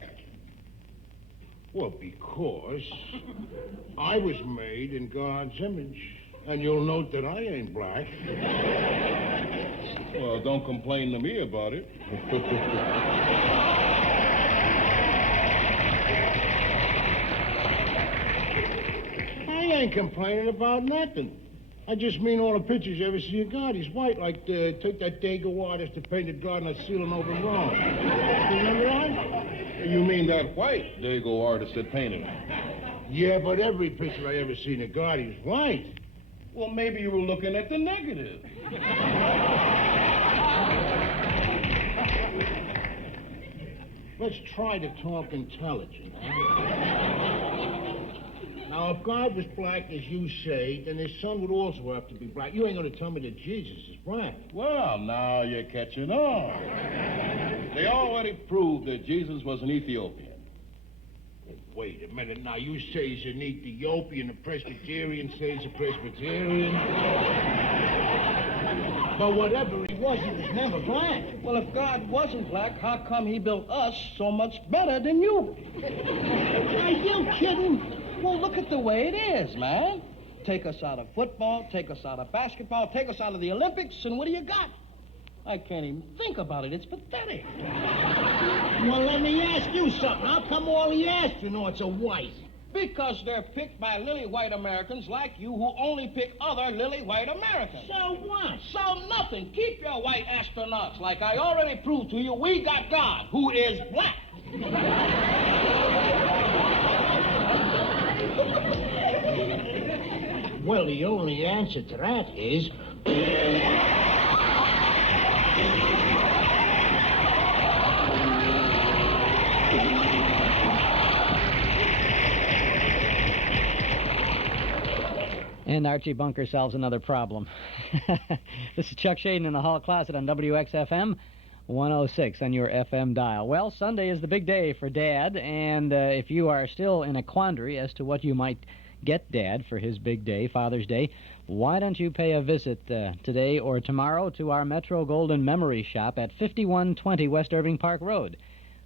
Well, because I was made in God's image. And you'll note that I ain't black. Well, don't complain to me about it. I ain't complaining about nothing. I just mean all the pictures you ever see of God. He's white, like take that Dago artist that painted God on the ceiling over Rome. You remember that? You mean that white Dago artist that painted him? Yeah, but every picture I ever seen of God, he's white. Well, maybe you were looking at the negative. Let's try to talk intelligent, huh? Now, if God was black, as you say, then his son would also have to be black. You ain't going to tell me that Jesus is black. Well, now you're catching on. They already proved that Jesus was an Ethiopian. Wait a minute. Now, you say he's an Ethiopian, a Presbyterian says he's a Presbyterian. But whatever he was never black. Well, if God wasn't black, how come he built us so much better than you? Are you kidding? Well, look at the way it is, man. Take us out of football, take us out of basketball, take us out of the Olympics, and what do you got? I can't even think about it. It's pathetic. Well, let me ask you something. How come all the astronauts are white? Because they're picked by lily-white Americans like you who only pick other lily-white Americans. So what? So nothing. Keep your white astronauts. Like I already proved to you, we got God, who is black. Well, the only answer to that is... And Archie Bunker solves another problem. This is Chuck Shaden in the hall closet on WXFM 106 on your FM dial. Well, Sunday is the big day for Dad, and if you are still in a quandary as to what you might get Dad for his big day, Father's Day, why don't you pay a visit today or tomorrow to our Metro Golden Memory Shop at 5120 West Irving Park Road.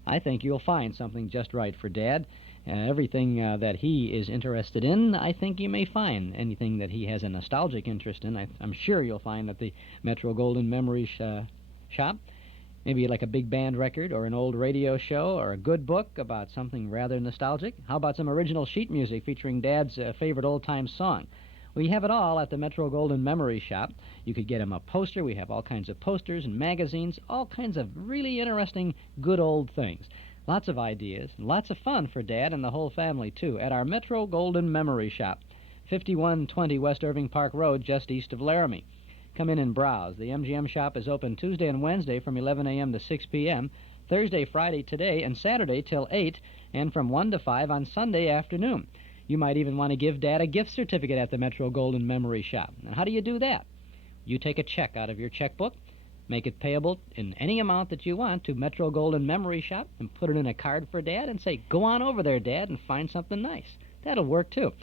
I think you'll find something just right for Dad. Everything that he is interested in, I think you may find. Anything that he has a nostalgic interest in, I'm sure you'll find at the Metro Golden Memory Shop. Maybe like a big band record or an old radio show or a good book about something rather nostalgic. How about some original sheet music featuring Dad's favorite old-time song? We have it all at the Metro Golden Memory Shop. You could get him a poster. We have all kinds of posters and magazines, all kinds of really interesting, good old things. Lots of ideas, and lots of fun for Dad and the whole family, too, at our Metro Golden Memory Shop, 5120 West Irving Park Road, just east of Laramie. Come in and browse. The MGM shop is open Tuesday and Wednesday from 11 a.m. to 6 p.m., Thursday, Friday, today, and Saturday till 8, and from 1 to 5 on Sunday afternoon. You might even want to give Dad a gift certificate at the Metro Golden Memory Shop. Now, how do you do that? You take a check out of your checkbook, make it payable in any amount that you want to Metro Golden Memory Shop, and put it in a card for Dad and say, go on over there, Dad, and find something nice. That'll work, too.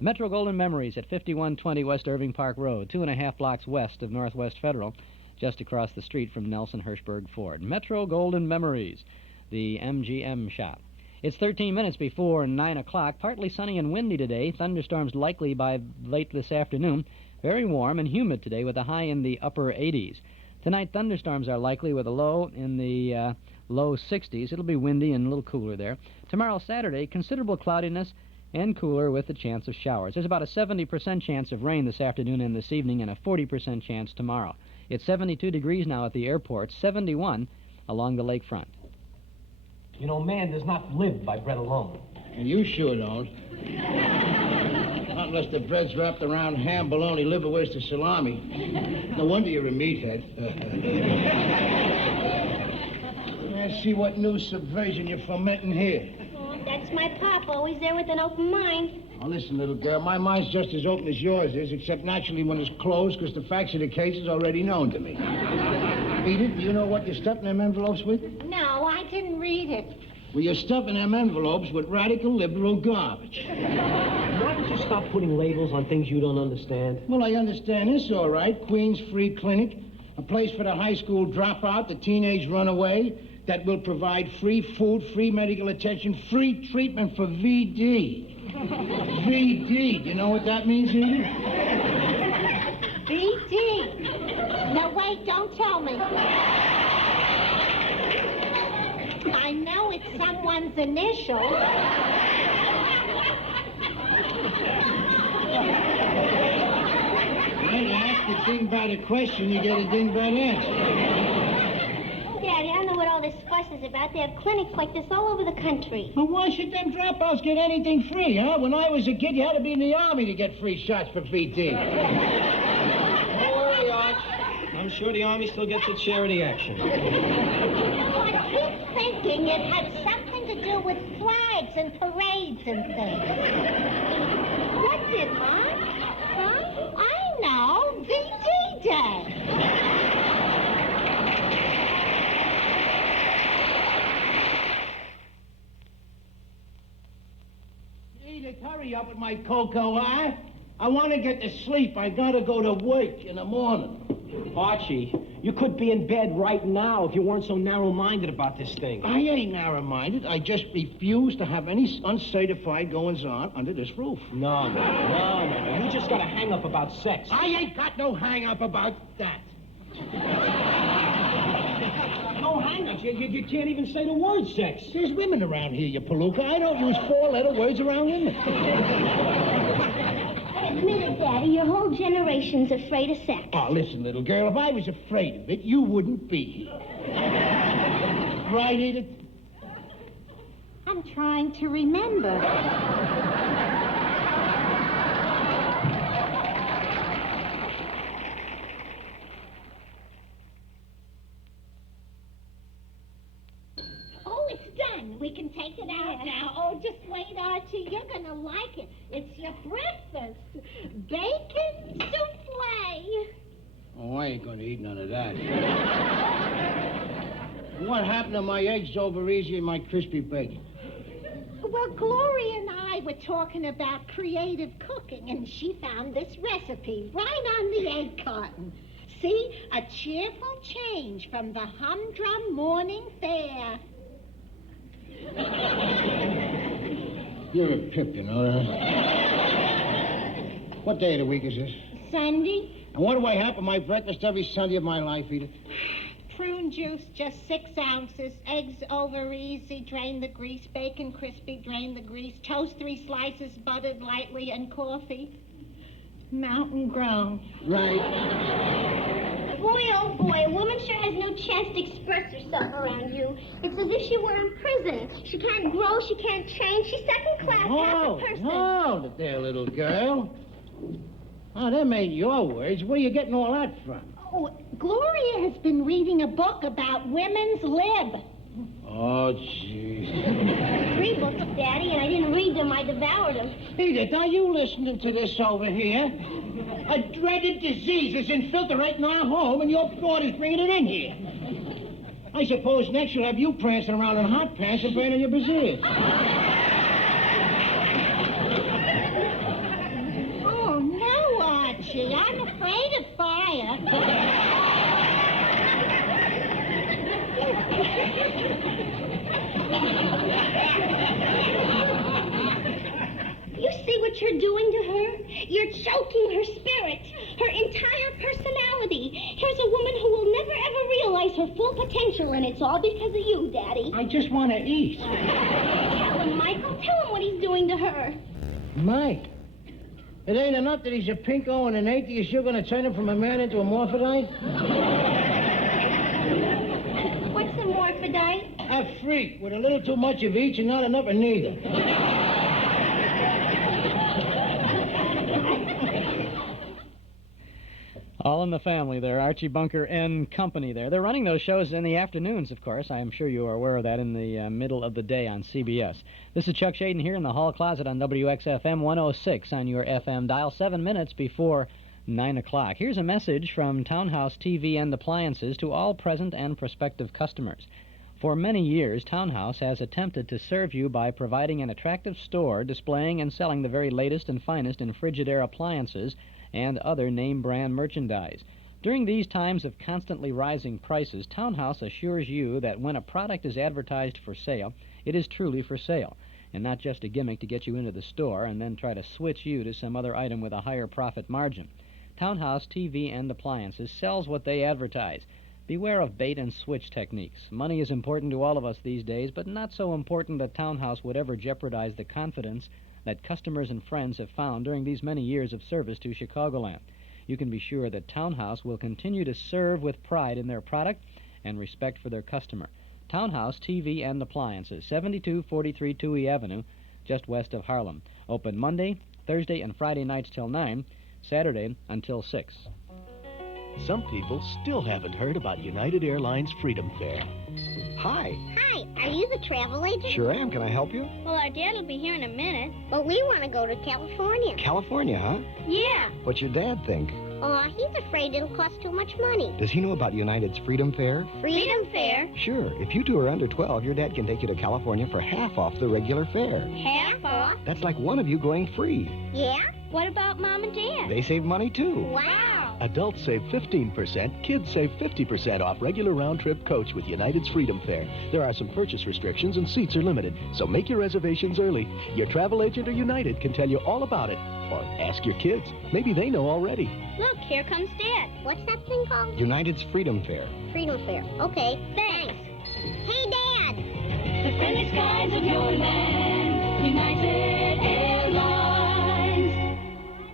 Metro Golden Memories at 5120 West Irving Park Road, 2.5 blocks west of Northwest Federal, just across the street from Nelson Hirschberg Ford. Metro Golden Memories, the MGM shop. It's 13 minutes before 9 o'clock, partly sunny and windy today, thunderstorms likely by late this afternoon, very warm and humid today with a high in the upper 80s. Tonight, thunderstorms are likely with a low in the low 60s. It'll be windy and a little cooler there. Tomorrow, Saturday, considerable cloudiness and cooler with a chance of showers. There's about a 70% chance of rain this afternoon and this evening and a 40% chance tomorrow. It's 72 degrees now at the airport, 71 along the lakefront. You know, man does not live by bread alone. And you sure don't. Not unless the bread's wrapped around ham, bologna, liverwurst, or salami. No wonder you're a meathead. Let's see what new subversion you're fomenting here. Oh, that's my pop, always there with an open mind. Now, listen, little girl, my mind's just as open as yours is, except naturally when it's closed, because the facts of the case is already known to me. Edith, do you know what you're stuffing them envelopes with? No, I didn't read it. Well, you're stuffing them envelopes with radical liberal garbage. Why don't you stop putting labels on things you don't understand? Well, I understand this, all right. Queens Free Clinic, a place for the high school dropout, the teenage runaway, that will provide free food, free medical attention, free treatment for VD. VD, do you know what that means, Edith? BD. No, wait, don't tell me. I know it's someone's initial. Well, you ask a dingbat a question, you get a dingbat answer. Daddy, I don't know what all this fuss is about. They have clinics like this all over the country. Well, why should them dropouts get anything free, huh? When I was a kid, you had to be in the Army to get free shots for VT. Don't worry, Arch. I'm sure the Army still gets its share of the action. I keep thinking it had something to do with flags and parades and things. What did, Mom? Huh? I know. VT Day. Edith, hurry up with my cocoa, huh? I want to get to sleep. I gotta go to work in the morning. Archie, you could be in bed right now if you weren't so narrow-minded about this thing. I ain't narrow-minded. I just refuse to have any uncertified goings-on under this roof. No. You just got a hang-up about sex. I ain't got no hang-up about that. No hang-ups. You can't even say the word sex. There's women around here, you palooka. I don't use four-letter words around women. Admit it, Daddy. Your whole generation's afraid of sex. Oh, listen, little girl. If I was afraid of it, you wouldn't be here. Right, Edith? I'm trying to remember. Oh, it's done. We can take it out now. Oh, just wait, Arch. Archie. You're going to like it. It's your breakfast. Bacon souffle. Oh, I ain't gonna eat none of that. What happened to my eggs over easy and my crispy bacon? Well, Gloria and I were talking about creative cooking, and she found this recipe right on the egg carton. See? A cheerful change from the humdrum morning fare. You're a pip, you know that. What day of the week is this? Sunday. And what do I have for my breakfast every Sunday of my life, Edith? Prune juice, just 6 ounces. Eggs over easy, drain the grease. Bacon crispy, drain the grease. Toast 3 slices, buttered lightly, and coffee. Mountain grown. Right. Boy, oh boy, a woman sure has no chance to express herself around you. It's as if she were in prison. She can't grow, she can't change. She's second class, half a person. Hold it there, little girl. Oh, them ain't your words. Where you getting all that from? Oh, Gloria has been reading a book about women's lib. Oh, jeez. 3 books, Daddy, and I didn't read them, I devoured them. Edith, are you listening to this over here? A dreaded disease is infiltrating our home, and your daughter's bringing it in here. I suppose next you'll have you prancing around in hot pants and burning your brassiere. Oh, no, Archie. I'm afraid of fire. You see what you're doing to her? You're choking her spirit, her entire personality. Here's a woman who will never, ever realize her full potential, and it's all because of you, Daddy. I just want to eat. Tell him, Michael. Tell him what he's doing to her. Mike, it ain't enough that he's a pinko and an atheist. You're going to turn him from a man into a morphodite? What's a morphodite? A freak with a little too much of each and not enough of neither. All in the Family there, Archie Bunker and company there. They're running those shows in the afternoons, of course. I am sure you are aware of that in the middle of the day on CBS. This is Chuck Shaden here in the Hall Closet on WXFM 106 on your FM dial, 7 minutes before 9 o'clock. Here's a message from Townhouse TV and Appliances to all present and prospective customers. For many years, Townhouse has attempted to serve you by providing an attractive store displaying and selling the very latest and finest in Frigidaire appliances and other name-brand merchandise. During these times of constantly rising prices, Townhouse assures you that when a product is advertised for sale, it is truly for sale, and not just a gimmick to get you into the store and then try to switch you to some other item with a higher profit margin. Townhouse TV and Appliances sells what they advertise. Beware of bait-and-switch techniques. Money is important to all of us these days, but not so important that Townhouse would ever jeopardize the confidence that customers and friends have found during these many years of service to Chicagoland. You can be sure that Townhouse will continue to serve with pride in their product and respect for their customer. Townhouse TV and Appliances, 7243 Touhy Avenue, just west of Harlem. Open Monday, Thursday, and Friday nights till 9, Saturday until 6. Some people still haven't heard about United Airlines Freedom Fair. Hi. Hi, are you the travel agent? Sure am. Can I help you? Well, our dad will be here in a minute, but we want to go to California. California, huh? Yeah. What's your dad think? He's afraid it'll cost too much money. Does he know about United's Freedom Fair? Freedom Fair? Sure. If you two are under 12, your dad can take you to California for half off the regular fare. Half off? That's like one of you going free. Yeah? What about Mom and Dad? They save money, too. Wow. Adults save 15%, kids save 50% off regular round-trip coach with United's Freedom Fair. There are some purchase restrictions and seats are limited, so make your reservations early. Your travel agent or United can tell you all about it. Or ask your kids. Maybe they know already. Look, here comes Dad. What's that thing called? United's Freedom Fair. Freedom Fair. Okay, thanks. Hey, Dad! The friendly skies of your land, United Airlines.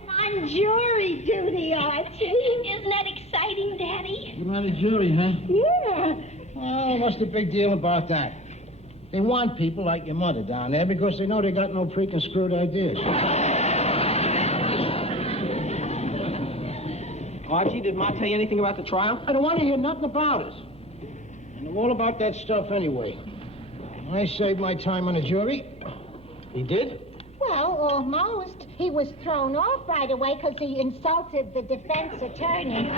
I'm on jury duty, Archie. Isn't that exciting, Daddy? You're on a jury, huh? Yeah. Oh, what's the big deal about that? They want people like your mother down there because they know they got no pre-construed ideas. Archie, did Ma tell you anything about the trial? I don't want to hear nothing about it. I know all about that stuff anyway. I saved my time on the jury. He did? Well, almost. He was thrown off right away because he insulted the defense attorney.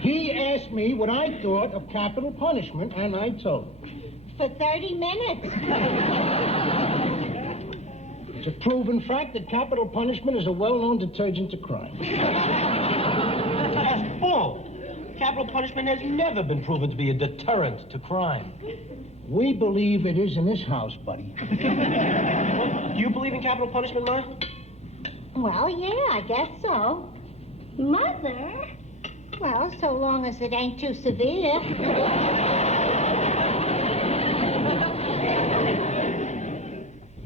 He asked me what I thought of capital punishment, and I told him. For 30 minutes. It's a proven fact that capital punishment is a well-known detergent to crime. That's bull. Capital punishment has never been proven to be a deterrent to crime. We believe it is in this house, buddy. Well, do you believe in capital punishment, Ma? Well, yeah, I guess so. Mother? Well, so long as it ain't too severe.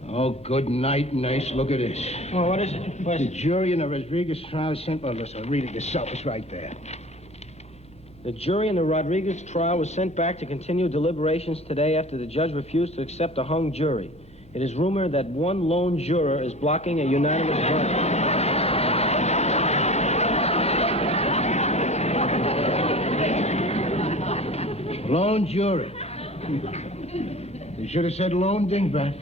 Oh, good night, nurse. Look at this. Well, what is it? The jury in the Rodriguez trial sent... Well, listen, I'll read it yourself. It's right there. The jury in the Rodriguez trial was sent back to continue deliberations today after the judge refused to accept a hung jury. It is rumored that one lone juror is blocking a unanimous verdict. Lone jury. You should have said lone dingbat.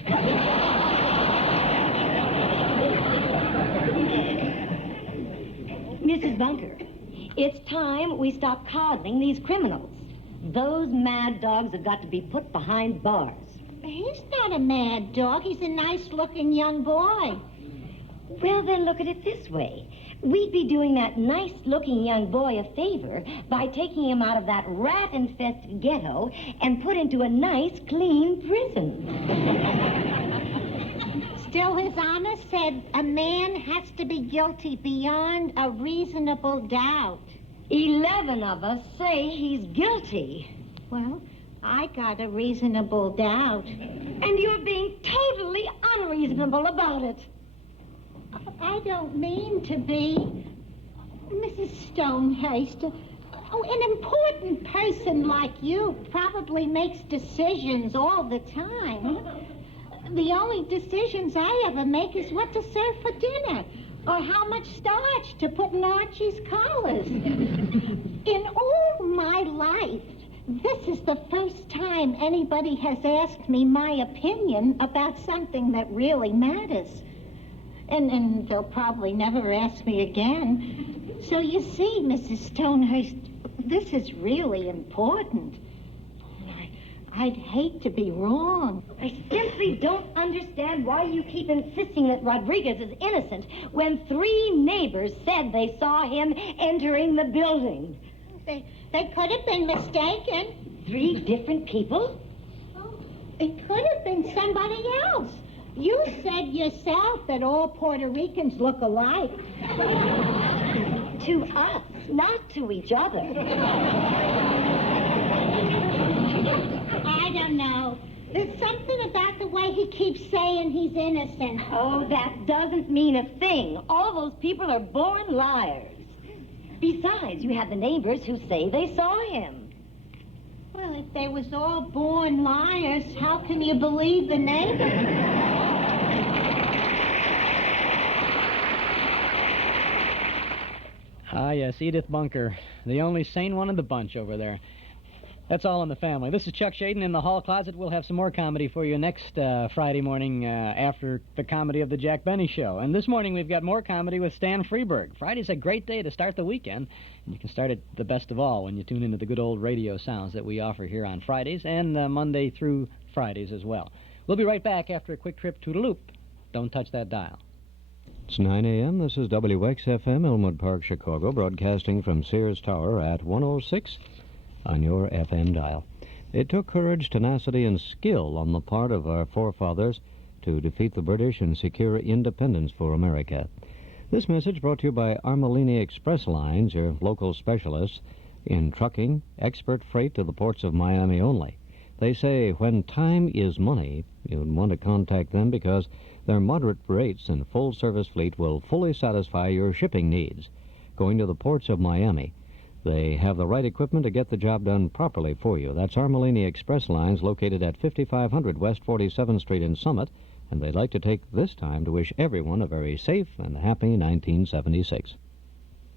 Mrs. Bunker, it's time we stop coddling these criminals. Those mad dogs have got to be put behind bars. He's not a mad dog. He's a nice-looking young boy. Well, then look at it this way. We'd be doing that nice-looking young boy a favor by taking him out of that rat-infested ghetto and put into a nice, clean prison. Still, His Honor said a man has to be guilty beyond a reasonable doubt. 11 of us say he's guilty. Well, I got a reasonable doubt. And you're being totally unreasonable about it. I don't mean to be. Mrs. Stonehurst, an important person like you probably makes decisions all the time. The only decisions I ever make is what to serve for dinner or how much starch to put in Archie's collars. In all my life, this is the first time anybody has asked me my opinion about something that really matters. And they'll probably never ask me again. So you see, Mrs. Stonehurst, this is really important. I'd hate to be wrong. I simply don't understand why you keep insisting that Rodriguez is innocent when 3 neighbors said they saw him entering the building. They could have been mistaken. 3 different people? It could have been somebody else. You said yourself that all Puerto Ricans look alike. To us, not to each other. I don't know. There's something about the way he keeps saying he's innocent. Oh, that doesn't mean a thing. All those people are born liars. Besides, you have the neighbors who say they saw him. Well, if they was all born liars, how can you believe the neighbors? Ah, yes, Edith Bunker, the only sane one in the bunch over there. That's all in the family. This is Chuck Shaden in the hall closet. We'll have some more comedy for you next Friday morning after the comedy of the Jack Benny Show. And this morning we've got more comedy with Stan Freberg. Friday's a great day to start the weekend. And you can start it the best of all when you tune into the good old radio sounds that we offer here on Fridays and Monday through Fridays as well. We'll be right back after a quick trip to the loop. Don't touch that dial. It's 9 a.m. This is WXFM, Elmwood Park, Chicago, broadcasting from Sears Tower at 106 on your FM dial. It took courage, tenacity, and skill on the part of our forefathers to defeat the British and secure independence for America. This message brought to you by Armalini Express Lines, your local specialists in trucking, expert freight to the ports of Miami only. They say when time is money, you'd want to contact them because their moderate rates and full-service fleet will fully satisfy your shipping needs. Going to the ports of Miami, they have the right equipment to get the job done properly for you. That's Armalini Express Lines, located at 5500 West 47th Street in Summit, and they'd like to take this time to wish everyone a very safe and happy 1976.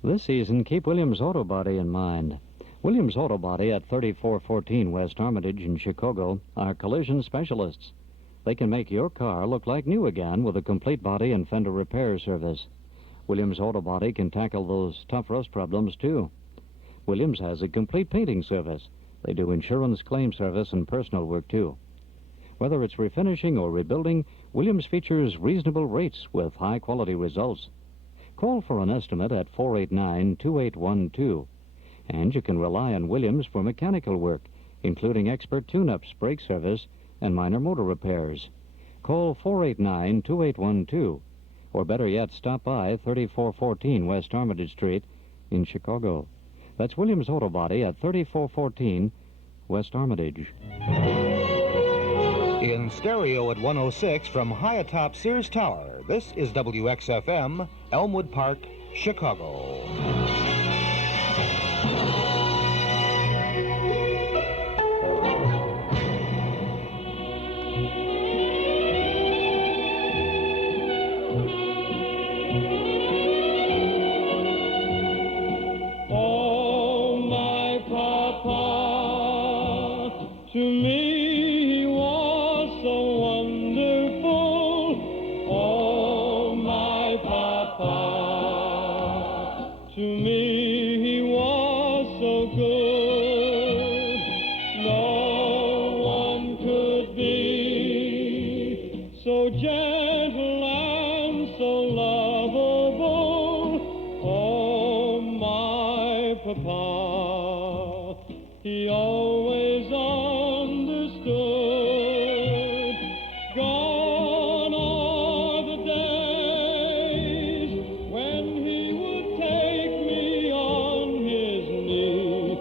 This season, keep Williams Auto Body in mind. Williams Auto Body at 3414 West Armitage in Chicago are collision specialists. They can make your car look like new again with a complete body and fender repair service. Williams Auto Body can tackle those tough rust problems, too. Williams has a complete painting service. They do insurance claim service and personal work, too. Whether it's refinishing or rebuilding, Williams features reasonable rates with high-quality results. Call for an estimate at 489-2812. And you can rely on Williams for mechanical work, including expert tune-ups, brake service, and minor motor repairs. Call 489-2812. Or better yet, stop by 3414 West Armitage Street in Chicago. That's Williams Auto Body at 3414 West Armitage. In stereo at 106 from high atop Sears Tower, this is WXFM, Elmwood Park, Chicago. Oh, my papa, to me he was so wonderful. Oh, my papa, to me he was so good. No one could be so gentle and so lovable. Oh, my papa, he always understood. Gone are the days when he would take me on his knee,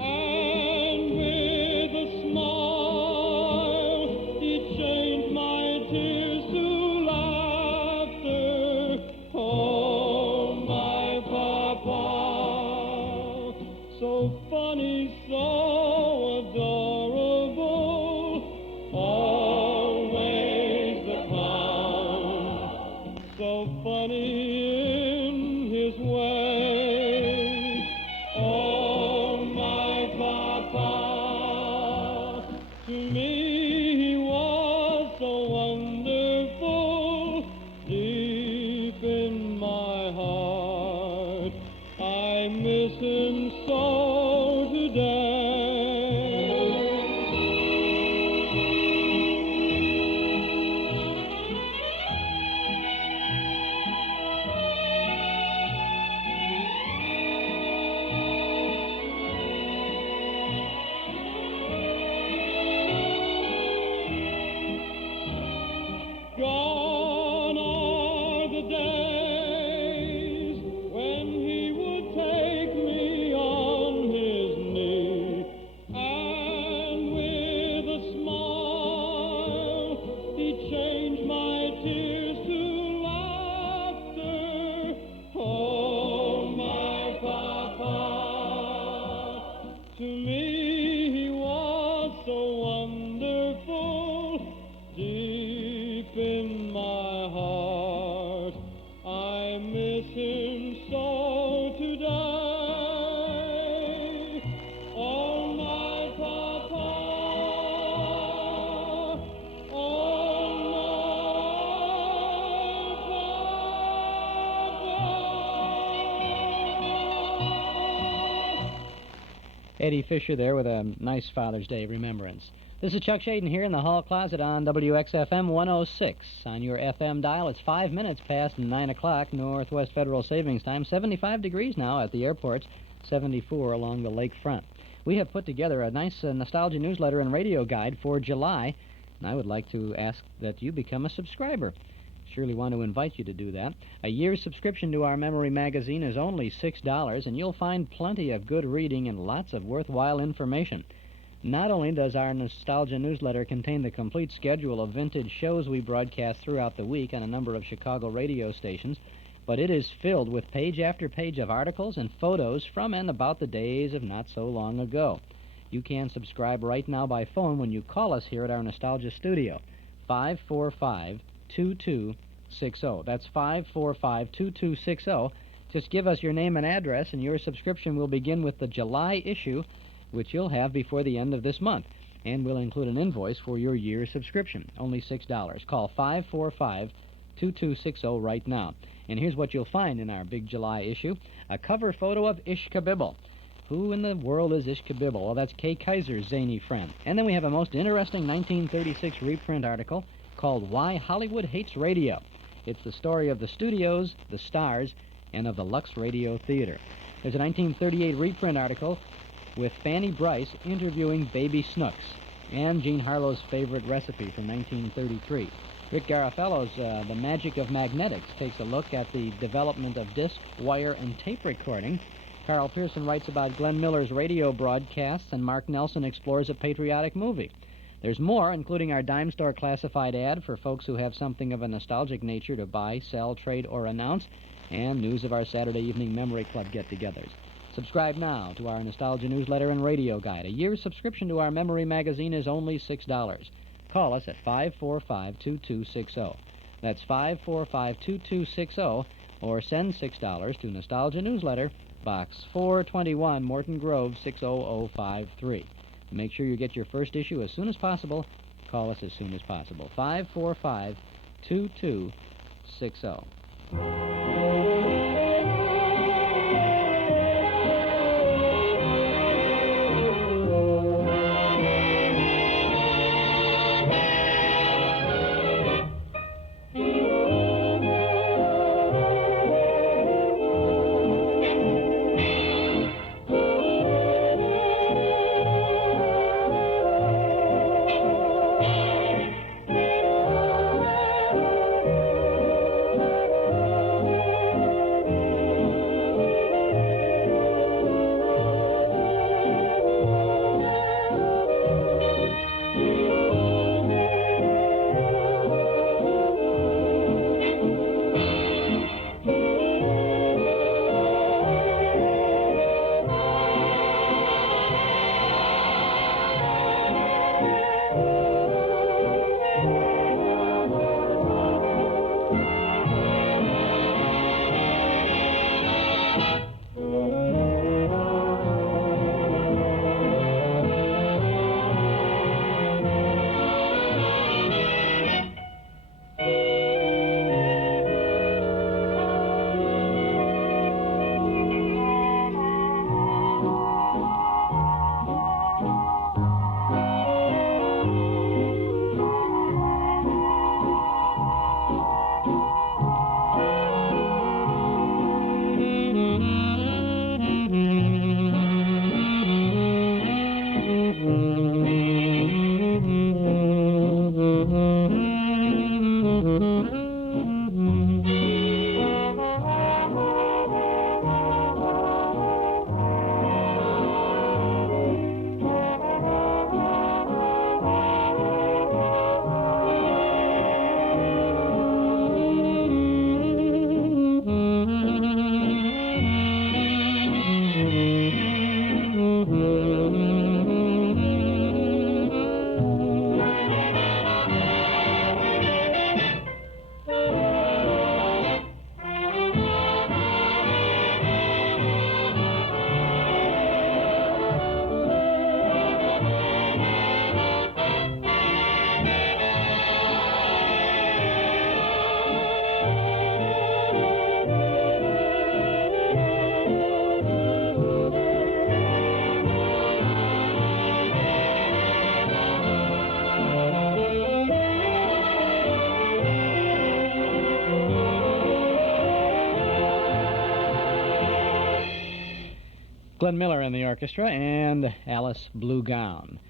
and with a smile he'd change my tears to laughter. Oh, my papa, so funny, so adorable, always the clown, so funny in his way. Oh, my papa, to me he was so wonderful. Deep in my heart, I miss him so today. Gone are the days when he would take me on his knee, and with a smile he'd change my tears to laughter. Oh, my papa, to me he was so wonderful. Deep in my heart, I miss him so today. Oh, my papa, Eddie Fisher there with a nice Father's Day remembrance. This is Chuck Shaden here in the hall closet on WXFM 106. On your FM dial, it's 5 minutes past 9 o'clock, Northwest Federal Savings Time. 75 degrees now at the airports, 74 along the lakefront. We have put together a nice nostalgia newsletter and radio guide for July, and I would like to ask that you become a subscriber. Surely want to invite you to do that. A year's subscription to our memory magazine is only $6, and you'll find plenty of good reading and lots of worthwhile information. Not only does our nostalgia newsletter contain the complete schedule of vintage shows we broadcast throughout the week on a number of Chicago radio stations, but it is filled with page after page of articles and photos from and about the days of not so long ago. You can subscribe right now by phone when you call us here at our nostalgia studio. 545-2260. That's 545-2260. Just give us your name and address, and your subscription will begin with the July issue, which you'll have before the end of this month. and we'll include an invoice for your year's subscription, only $6. Call 545-2260 right now. And here's what you'll find in our big July issue, a cover photo of Ishkabibble. Who in the world is Ishkabibble? Well, that's Kay Kaiser's zany friend. And then we have a most interesting 1936 reprint article called Why Hollywood Hates Radio. It's the story of the studios, the stars, and of the Lux Radio Theater. There's a 1938 reprint article with Fanny Bryce interviewing Baby Snooks, and Jean Harlow's favorite recipe from 1933. Rick Garafello's The Magic of Magnetics takes a look at the development of disc, wire, and tape recording. Carl Pearson writes about Glenn Miller's radio broadcasts, and Mark Nelson explores a patriotic movie. There's more, including our dime store classified ad for folks who have something of a nostalgic nature to buy, sell, trade, or announce, and news of our Saturday evening Memory Club get-togethers. Subscribe now to our Nostalgia newsletter and radio guide. A year's subscription to our Memory magazine is only $6. Call us at 545-2260. That's 545-2260, or send $6 to Nostalgia Newsletter, Box 421, Morton Grove, 60053. Make sure you get your first issue as soon as possible. Call us as soon as possible. 545-2260. Glenn Miller in the orchestra, and Alice Blue Gown.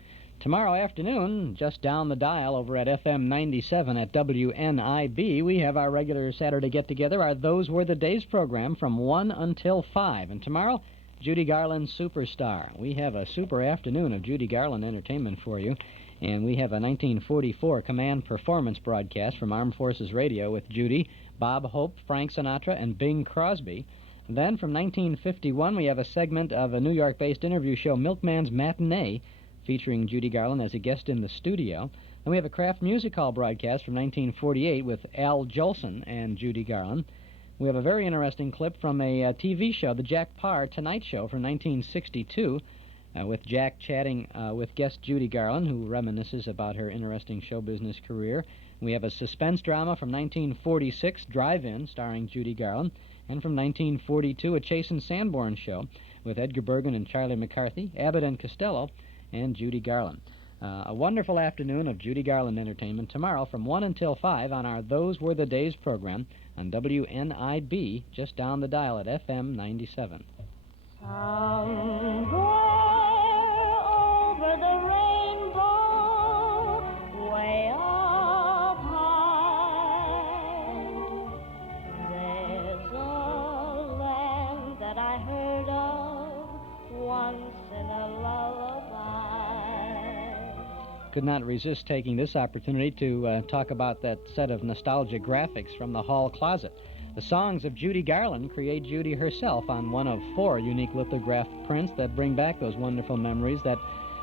Tomorrow afternoon, just down the dial over at FM 97 at WNIB, we have our regular Saturday get-together, our Those Were the Days program from 1 until 5. And tomorrow, Judy Garland's Superstar. We have a super afternoon of Judy Garland entertainment for you, and we have a 1944 Command Performance broadcast from Armed Forces Radio with Judy, Bob Hope, Frank Sinatra, and Bing Crosby. Then, from 1951, we have a segment of a New York-based interview show, Milkman's Matinee, featuring Judy Garland as a guest in the studio. Then we have a Kraft Music Hall broadcast from 1948 with Al Jolson and Judy Garland. We have a very interesting clip from a TV show, The Jack Paar Tonight Show from 1962. with Jack chatting with guest Judy Garland, who reminisces about her interesting show business career. We have a suspense drama from 1946, Drive-In, starring Judy Garland, and from 1942, a Chase and Sanborn show with Edgar Bergen and Charlie McCarthy, Abbott and Costello, and Judy Garland. A wonderful afternoon of Judy Garland entertainment tomorrow from 1 until 5 on our Those Were the Days program on WNIB, just down the dial at FM 97. Somewhere over the rainbow, way up high, there's a land that I heard of once in a lullaby. Could not resist taking this opportunity to talk about that set of nostalgia graphics from the hall closet. The songs of Judy Garland create Judy herself on one of 4 unique lithographed prints that bring back those wonderful memories that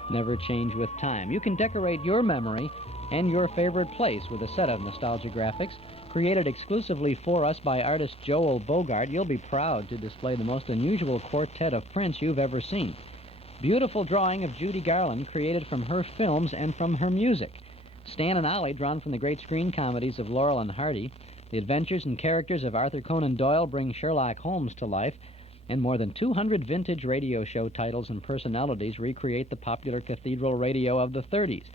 never change with time. You can decorate your memory and your favorite place with a set of nostalgia graphics created exclusively for us by artist Joel Bogart. You'll be proud to display the most unusual quartet of prints you've ever seen. Beautiful drawing of Judy Garland created from her films and from her music. Stan and Ollie drawn from the great screen comedies of Laurel and Hardy. The adventures and characters of Arthur Conan Doyle bring Sherlock Holmes to life, and more than 200 vintage radio show titles and personalities recreate the popular cathedral radio of the 30s.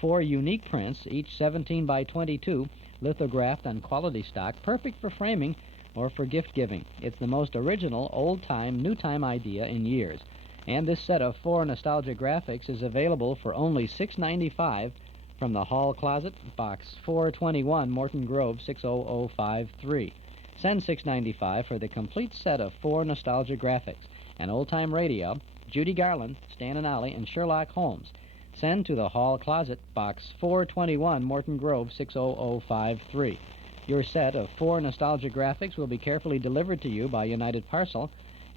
4 unique prints, each 17 by 22, lithographed on quality stock, perfect for framing or for gift-giving. It's the most original, old-time, new-time idea in years. And this set of 4 nostalgia graphics is available for only $6.95 from the Hall Closet, Box 421, Morton Grove, 60053. Send $6.95 for the complete set of 4 nostalgia graphics, an old-time radio, Judy Garland, Stan and Ollie, and Sherlock Holmes. Send to the Hall Closet, Box 421, Morton Grove, 60053. Your set of 4 nostalgia graphics will be carefully delivered to you by United Parcel.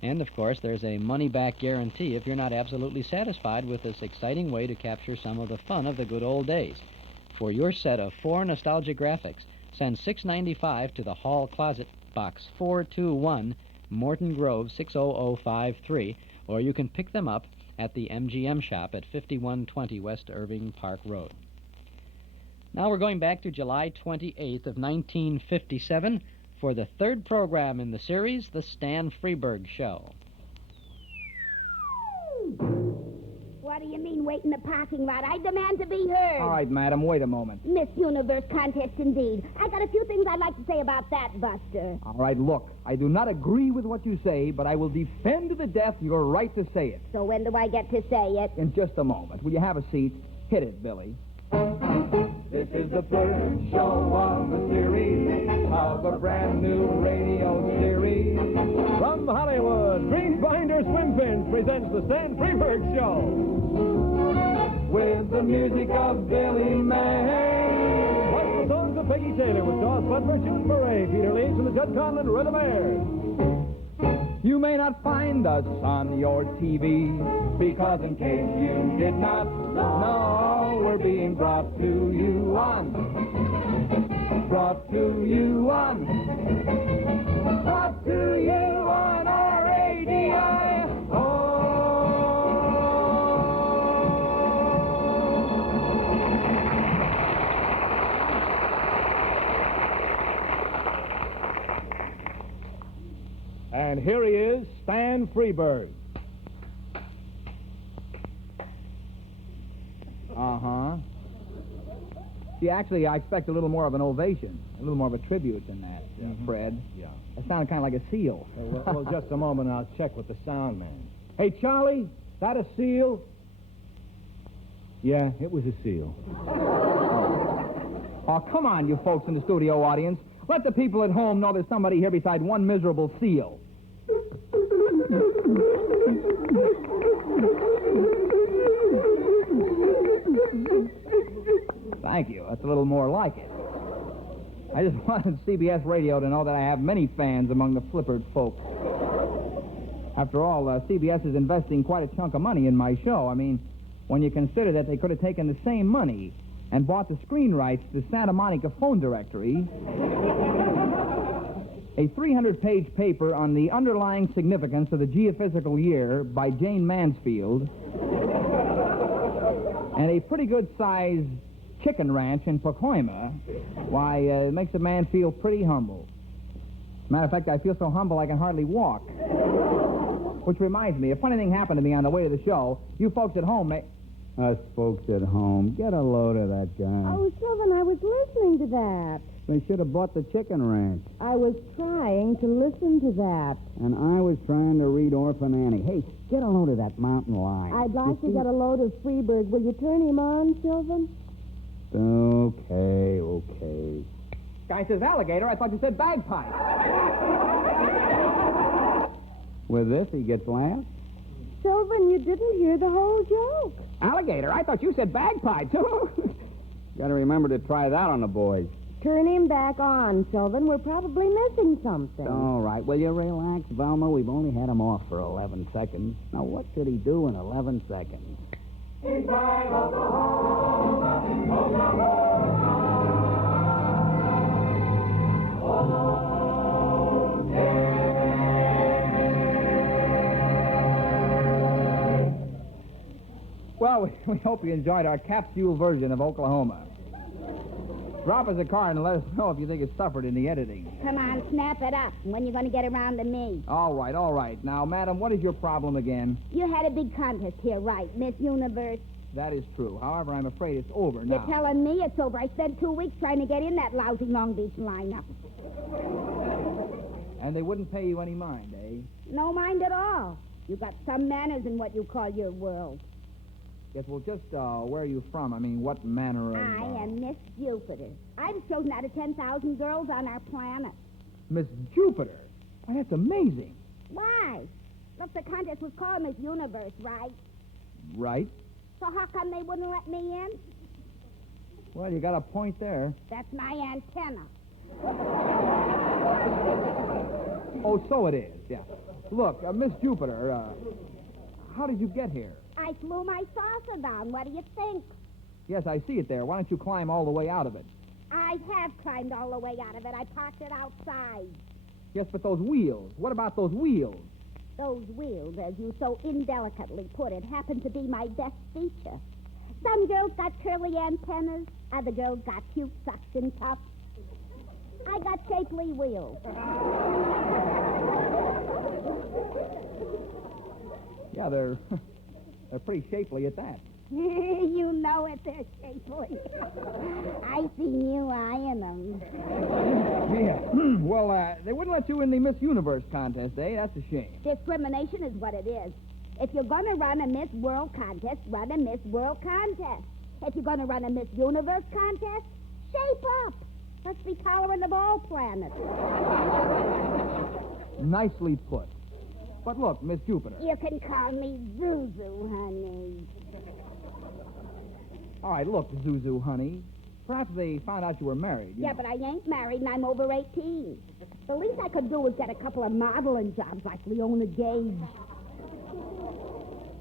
And, of course, there's a money-back guarantee if you're not absolutely satisfied with this exciting way to capture some of the fun of the good old days. For your set of 4 nostalgia graphics, send $6.95 to the Hall Closet, Box 421, Morton Grove, 60053, or you can pick them up at the MGM shop at 5120 West Irving Park Road. Now we're going back to July 28th of 1957, for the 3rd program in the series, The Stan Freberg Show. What do you mean, wait in the parking lot? I demand to be heard. All right, madam, wait a moment. Miss Universe contest indeed. I got a few things I'd like to say about that, Buster. All right, look, I do not agree with what you say, but I will defend to the death your right to say it. So when do I get to say it? In just a moment. Will you have a seat? Hit it, Billy. This is the 3rd show of the series of a brand new radio series. From Hollywood, Greenbinder Swim Fins presents the Stan Freberg Show. With the music of Billy May. Plus the songs of Peggy Taylor with Dawes Butler, June Beret, Peter Leeds, and the Judd Conlon Rhythm Air. You may not find us on your TV, because in case you did not know, we're being brought to you on RADI. And here he is, Stan Freberg. Uh-huh. See, actually, I expect a little more of an ovation, a little more of a tribute than that, Fred. Yeah. That sounded kind of like a seal. Well, just a moment, I'll check with the sound man. Hey, Charlie, is that a seal? Yeah, it was a seal. Oh, come on, you folks in the studio audience. Let the people at home know there's somebody here beside one miserable seal. Thank you. That's a little more like it. I just wanted CBS Radio to know that I have many fans among the flippered folks. After all, CBS is investing quite a chunk of money in my show. I mean, when you consider that they could have taken the same money and bought the screen rights to Santa Monica Phone Directory A 300-page paper on the underlying significance of the geophysical year by Jane Mansfield, and a pretty good-sized chicken ranch in Pacoima, why, it makes a man feel pretty humble. Matter of fact, I feel so humble I can hardly walk. Which reminds me, a funny thing happened to me on the way to the show. You folks at home may... Us folks at home, get a load of that guy. Oh, Sylvan, I was listening to that. They should have bought the chicken ranch. I was trying to listen to that. And I was trying to read Orphan Annie. Hey, get a load of that mountain lion. I'd like to get a load of FREBERG. Will you turn him on, Sylvan? Okay. Guy says alligator. I thought you said bagpipe. With this, he gets laughed. Sylvan, you didn't hear the whole joke. Alligator? I thought you said bagpipe, too. Got to remember to try that on the boys. Turn him back on, Sylvan. We're probably missing something. All right. Will you relax, Velma? We've only had him off for 11 seconds. Now, what should he do in 11 seconds? Inside Oklahoma, Well, we hope you enjoyed our capsule version of Oklahoma. Drop us a card and let us know if you think it suffered in the editing. Come on, snap it up. When you going to get around to me? All right. Now, madam, what is your problem again? You had a big contest here, right? Miss Universe. That is true. However, I'm afraid it's over now. You're telling me it's over. I spent 2 weeks trying to get in that lousy Long Beach lineup. And they wouldn't pay you any mind, eh? No mind at all. You got some manners in what you call your world. Yes, well, just where are you from? I mean, what manner of... I am Miss Jupiter. I'm chosen out of 10,000 girls on our planet. Miss Jupiter? Why, that's amazing. Why? Look, the contest was called Miss Universe, right? Right. So how come they wouldn't let me in? Well, you got a point there. That's my antenna. Oh, so it is, yeah. Look, Miss Jupiter, how did you get here? I flew my saucer down. What do you think? Yes, I see it there. Why don't you climb all the way out of it? I have climbed all the way out of it. I parked it outside. Yes, but those wheels. What about those wheels? Those wheels, as you so indelicately put it, happen to be my best feature. Some girls got curly antennas. Other girls got cute suction cups. I got shapely wheels. Yeah, they're pretty shapely at that. You know it, they're shapely. I seen you eyeing them. Yeah. Well, they wouldn't let you in the Miss Universe contest, eh? That's a shame. Discrimination is what it is. If you're going to run a Miss World contest, run a Miss World contest. If you're going to run a Miss Universe contest, shape up. Let's be tolerant of all planets. Nicely put. But look, Miss Jupiter. You can call me Zuzu, honey. All right, look, Zuzu, honey. Perhaps they found out you were married. Yeah, but I ain't married and I'm over 18. The least I could do was get a couple of modeling jobs like Leona Gage.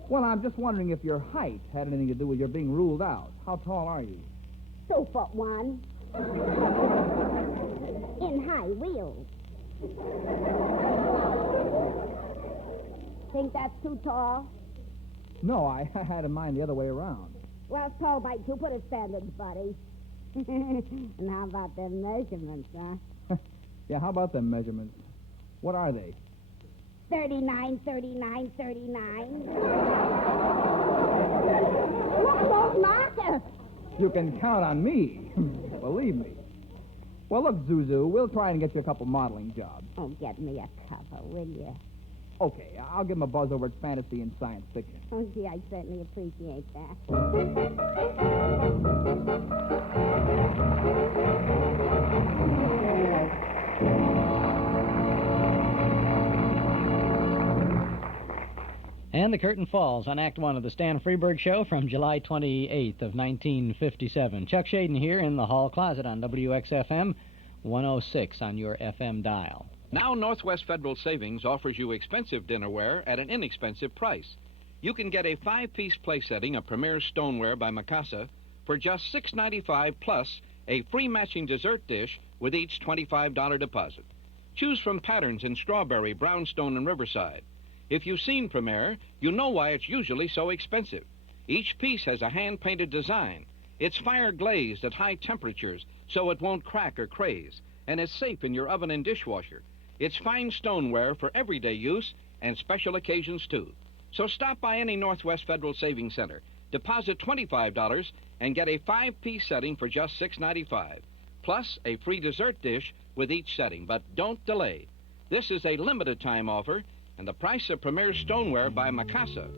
Well, I'm just wondering if your height had anything to do with your being ruled out. How tall are you? 2'1". In high wheels. Think that's too tall? No, I had in mind the other way around. Well, tall by Jupiter standards, buddy. And how about them measurements, huh? Yeah, how about them measurements? What are they? 39, 39, 39. Look, those markers. You can count on me. Believe me. Well, look, Zuzu, we'll try and get you a couple modeling jobs. Oh, get me a cover, will you? Okay, I'll give him a buzz over at Fantasy and Science Fiction. Oh, gee, I certainly appreciate that. And the curtain falls on Act 1 of the Stan Freberg Show from July 28th of 1957. Chuck Shaden here in the hall closet on WXFM 106 on your FM dial. Now Northwest Federal Savings offers you expensive dinnerware at an inexpensive price. You can get a 5-piece place setting of Premier Stoneware by Mikasa for just $6.95 plus a free matching dessert dish with each $25 deposit. Choose from patterns in Strawberry, Brownstone, and Riverside. If you've seen Premier, you know why it's usually so expensive. Each piece has a hand-painted design. It's fire-glazed at high temperatures so it won't crack or craze, and it's safe in your oven and dishwasher. It's fine stoneware for everyday use and special occasions, too. So stop by any Northwest Federal Savings Center, deposit $25, and get a 5-piece setting for just $6.95, plus a free dessert dish with each setting. But don't delay. This is a limited-time offer, and the price of Premier Stoneware by Mikasa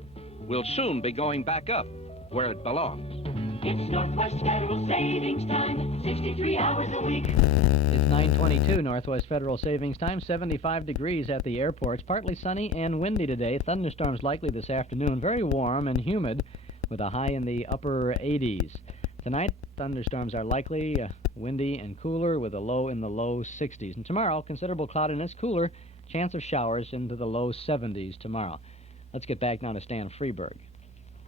will soon be going back up where it belongs. It's Northwest Federal Savings Time, 63 hours a week. It's 9:22 Northwest Federal Savings Time, 75 degrees at the airports. Partly sunny and windy today. Thunderstorms likely this afternoon. Very warm and humid with a high in the upper 80s. Tonight, thunderstorms are likely, windy and cooler with a low in the low 60s. And tomorrow, considerable cloudiness, cooler, chance of showers into the low 70s tomorrow. Let's get back now to Stan FREBERG.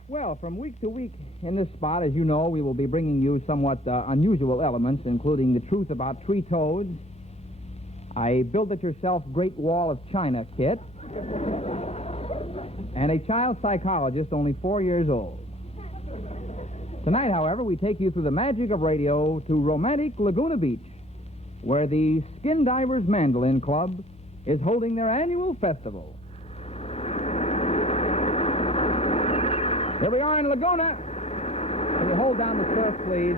Well, from week to week in this spot, as you know, we will be bringing you somewhat unusual elements, including the truth about tree toads, a build-it-yourself Great Wall of China kit, and a child psychologist only 4 years old. Tonight, however, we take you through the magic of radio to romantic Laguna Beach, where the Skin Divers Mandolin Club is holding their annual festival. Here we are in Laguna. Can you hold down the surf, please?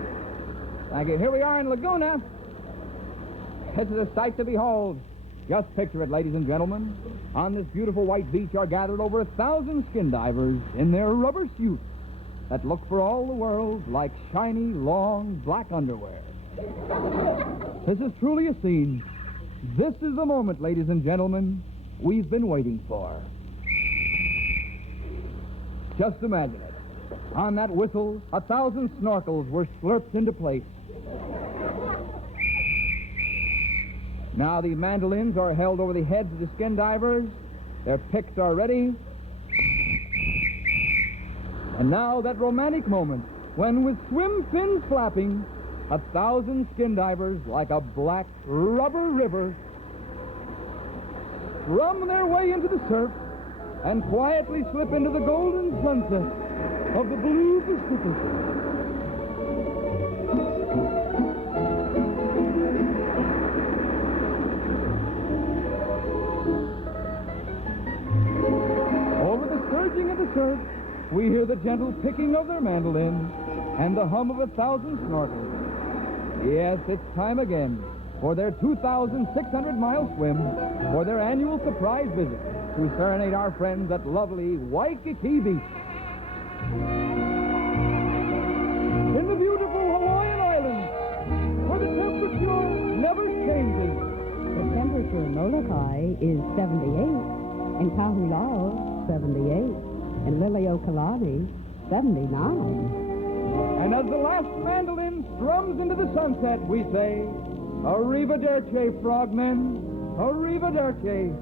Thank you. Here we are in Laguna. This is a sight to behold. Just picture it, ladies and gentlemen. On this beautiful white beach are gathered over 1,000 skin divers in their rubber suits that look for all the world like shiny, long, black underwear. This is truly a scene. This is the moment, ladies and gentlemen, we've been waiting for. Just imagine it. On that whistle, 1,000 snorkels were slurped into place. Now the mandolins are held over the heads of the skin divers. Their picks are ready. And now that romantic moment when, with swim fins flapping, 1,000 skin divers, like a black rubber river, strum their way into the surf and quietly slip into the golden sunset of the blue Pacific. Over the surging of the surf, we hear the gentle picking of their mandolins and the hum of 1,000 snorkels. Yes, it's time again for their 2,600-mile swim, for their annual surprise visit to serenade our friends at lovely Waikiki Beach. In the beautiful Hawaiian Islands, where the temperature never changes. The temperature in Molokai is 78, in Kahulao, 78, in Liliuokalani, 79. And as the last mandolin strums into the sunset, we say, Arrivederci, frogmen, arrivederci.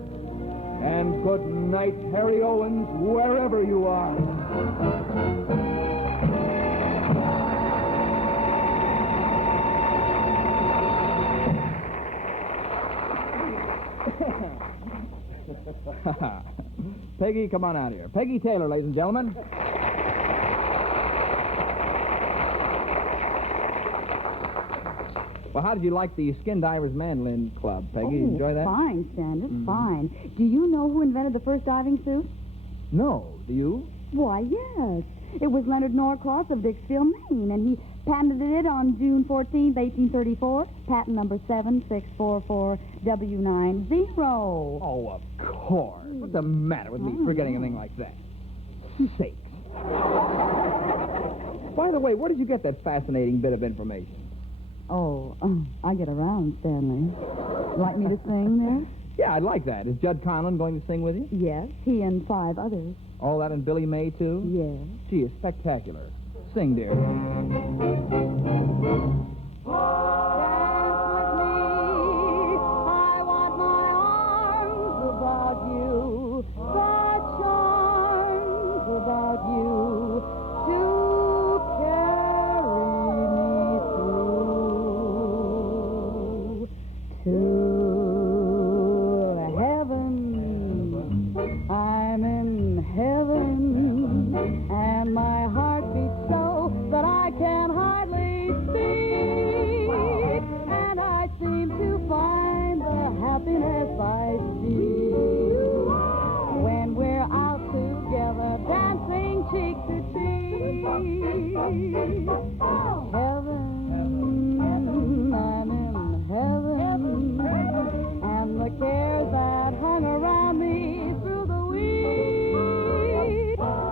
And good night, Harry Owens, wherever you are. Peggy, come on out here. Peggy Taylor, ladies and gentlemen. Well, how did you like the Skin Divers Mandolin Club, Peggy? Enjoy that? Fine, Sanders, fine. Do you know who invented the first diving suit? No. Do you? Why, yes. It was Leonard Norcross of Dixville, Maine, and he patented it on June 14th, 1834, patent number 7644W90. Oh, of course. What's the matter with me forgetting anything like that? Sakes. By the way, where did you get that fascinating bit of information? Oh, I get around, Stanley. Like me to sing there? Yeah, I'd like that. Is Judd Conlon going to sing with you? Yes, he and 5 others. All that and Billy May, too? Yes. Gee, it's spectacular. Sing, dear. I'm in heaven, and the cares that hung around me through the week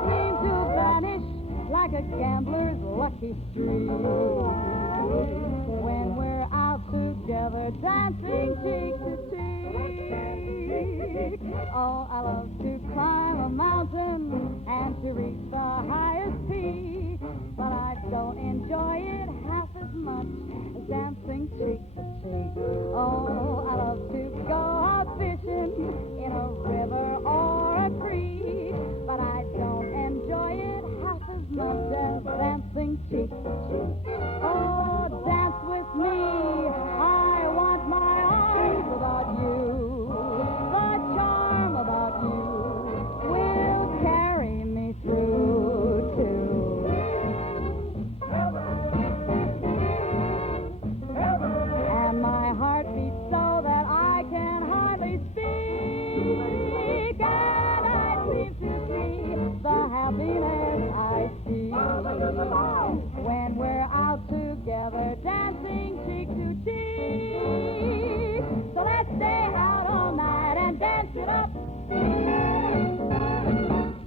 seem to vanish like a gambler's lucky streak. When we're out together dancing cheek to cheek. Oh, I love to climb a mountain and to reach the highest peak, but I don't enjoy it half as much as dancing cheek to cheek. Oh, I love to go out fishing in a river or a creek, but I don't enjoy it half as much as dancing cheek to cheek. Oh, dance with me, I want my arms about you. The charm about you will carry me through to and my heart beats so that I can hardly speak, and I seem to see the happiness I see when we're out together dancing cheek to cheek. So let's stay out all night and dance it up.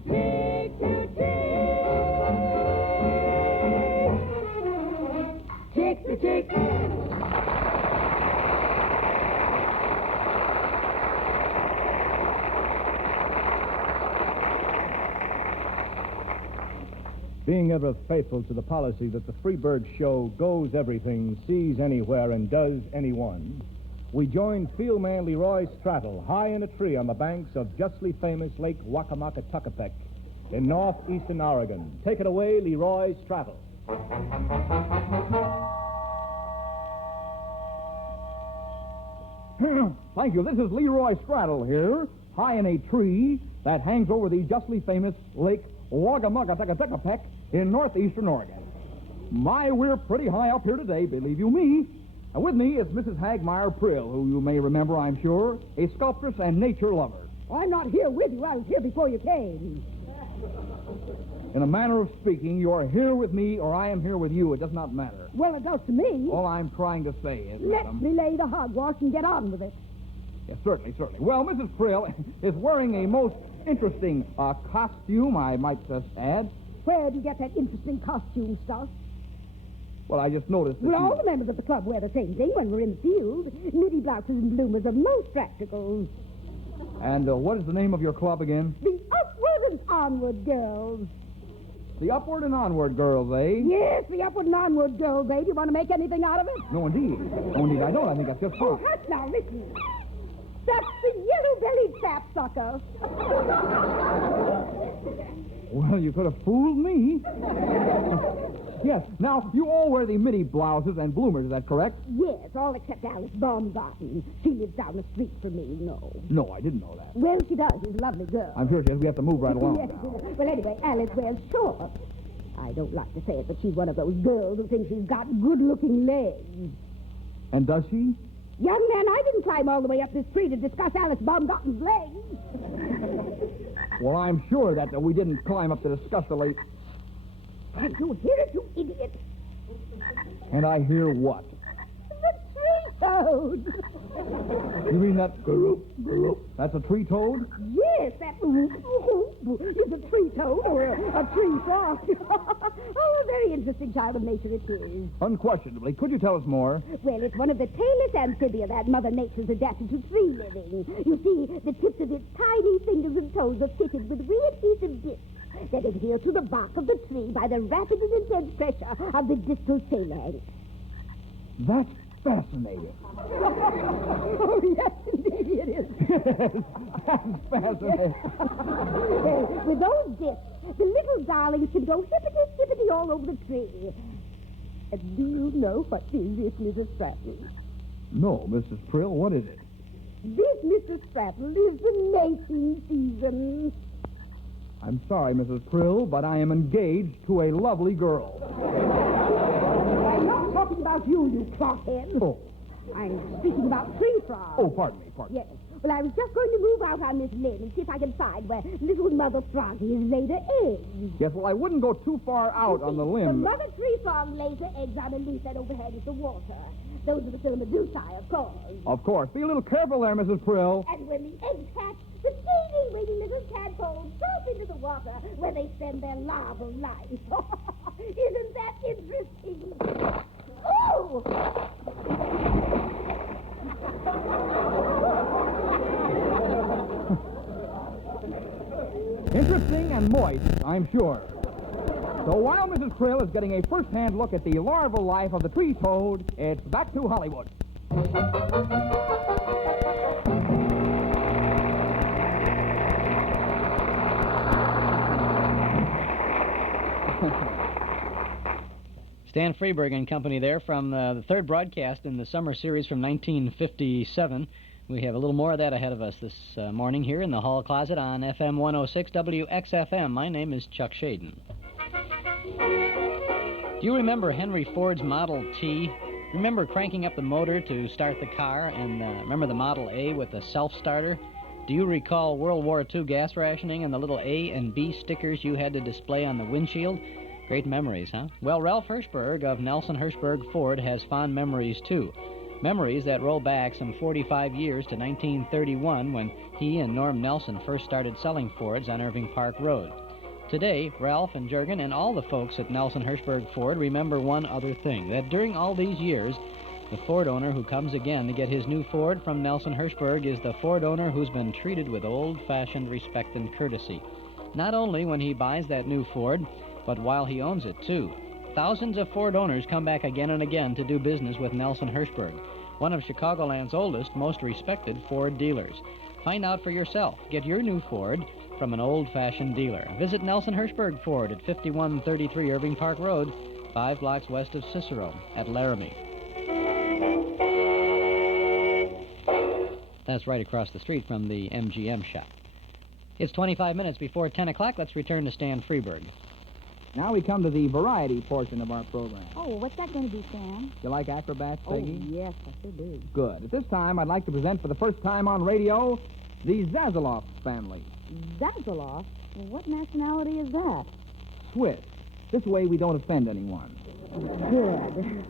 Cheek to cheek. Cheek to cheek. Being ever faithful to the policy that the FREBERG show goes everything, sees anywhere, and does anyone, we join fieldman Leroy Strattle high in a tree on the banks of justly famous Lake Waukegan in northeastern Oregon. Take it away, Leroy Strattle. Thank you. This is Leroy Strattle here, high in a tree that hangs over the justly famous Lake Waukegan in northeastern Oregon. My, we're pretty high up here today, believe you me. And with me is Mrs. Hagmeyer Prill, who you may remember, I'm sure, a sculptress and nature lover. I'm not here with you. I was here before you came. In a manner of speaking, you are here with me or I am here with you. It does not matter. Well, it does to me. All I'm trying to say is, Let madam... me lay the hogwash and get on with it. Yes, certainly, certainly. Well, Mrs. Prill is wearing a most interesting costume, I might just add. Where do you get that interesting costume stuff? Well, I just noticed that Well, all the members of the club wear the same thing when we're in the field. Middy blouses and bloomers are most practical. And what is the name of your club again? The Upward and Onward Girls. The Upward and Onward Girls, eh? Yes, the Upward and Onward Girls, eh? Do you want to make anything out of it? No, indeed. No, indeed, I don't. I think that's just Oh, fine. hush now, listen. That's the yellow-bellied sapsucker. Well, you could have fooled me. Yes. Now, you all wear the middy blouses and bloomers, is that correct? Yes, all except Alice Baumgarten. She lives down the street from me, no. No, I didn't know that. Well, she does. She's a lovely girl. I'm sure she is. We have to move right along Yes. now. Well, anyway, Alice wears shorts. I don't like to say it, but she's one of those girls who thinks she's got good-looking legs. And does she? Young man, I didn't climb all the way up this tree to discuss Alice Baumgarten's legs. Well, I'm sure that we didn't climb up to discuss the late... Can't you hear it, you idiot? And I hear what? The tree toad. You mean that... That's a tree toad? Yes, that is a tree toad or a tree frog. Oh, a very interesting child of nature it is. Unquestionably. Could you tell us more? Well, it's one of the tailless amphibia that Mother Nature's adapted to tree living. You see, the tips of its tiny fingers and toes are fitted with re-adhesive discs that adhere to the bark of the tree by the rapid and intense pressure of the distal phalanx. That's fascinating. Oh, yes, indeed it is. That's fascinating. With those discs, the little darlings can go hippity-skippity all over the tree. And do you know what is this, Mrs. Stratton? No, Mrs. Prill, what is it? This, Mr. Stratton, is the mating season. I'm sorry, Mrs. Prill, but I am engaged to a lovely girl. I'm not talking about you, you clockhead. Oh, I'm speaking about tree frogs. Oh, pardon me. Yes. Well, I was just going to move out on this limb and see if I can find where little Mother Froggy has laid her eggs. Yes, well, I wouldn't go too far out on the The limb. mother tree frog lays her eggs on a leaf that overhangs the water. Those are the Philomedusae, of course. Of course. Be a little careful there, Mrs. Prill. And when the eggs hatch, the teeny weeny little tadpoles drop into the water where they spend their larval life. Isn't that interesting? Oh! Interesting and moist, I'm sure. So while Mrs. Krill is getting a first-hand look at the larval life of the tree toad, it's back to Hollywood. Stan FREBERG and company there from the third broadcast in the summer series from 1957. We have a little more of that ahead of us this morning here in the hall closet on FM 106 WXFM. My name is Chuck Shaden. Do you remember Henry Ford's Model T? Remember cranking up the motor to start the car? And remember the Model A with the self-starter? Do you recall World War II gas rationing and the little A and B stickers you had to display on the windshield? Great memories, huh? Well, Ralph Hirschberg of Nelson Hirschberg Ford has fond memories, too. Memories that roll back some 45 years to 1931 when he and Norm Nelson first started selling Fords on Irving Park Road. Today, Ralph and Jurgen and all the folks at Nelson Hirschberg Ford remember one other thing, that during all these years, the Ford owner who comes again to get his new Ford from Nelson Hirschberg is the Ford owner who's been treated with old-fashioned respect and courtesy. Not only when he buys that new Ford, but while he owns it, too. Thousands of Ford owners come back again and again to do business with Nelson Hirschberg, one of Chicagoland's oldest, most respected Ford dealers. Find out for yourself. Get your new Ford from an old-fashioned dealer. Visit Nelson Hirschberg Ford at 5133 Irving Park Road, 5 blocks west of Cicero at Laramie. That's right across the street from the MGM shop. It's 25 minutes before 10 o'clock. Let's return to Stan FREBERG. Now we come to the variety portion of our program. Oh, what's that going to be, Sam? You like acrobats, Peggy? Oh, yes, I sure do. Good. At this time, I'd like to present for the first time on radio the Zazzaloff family. Zazzaloff? Well, what nationality is that? Swiss. This way we don't offend anyone. Good.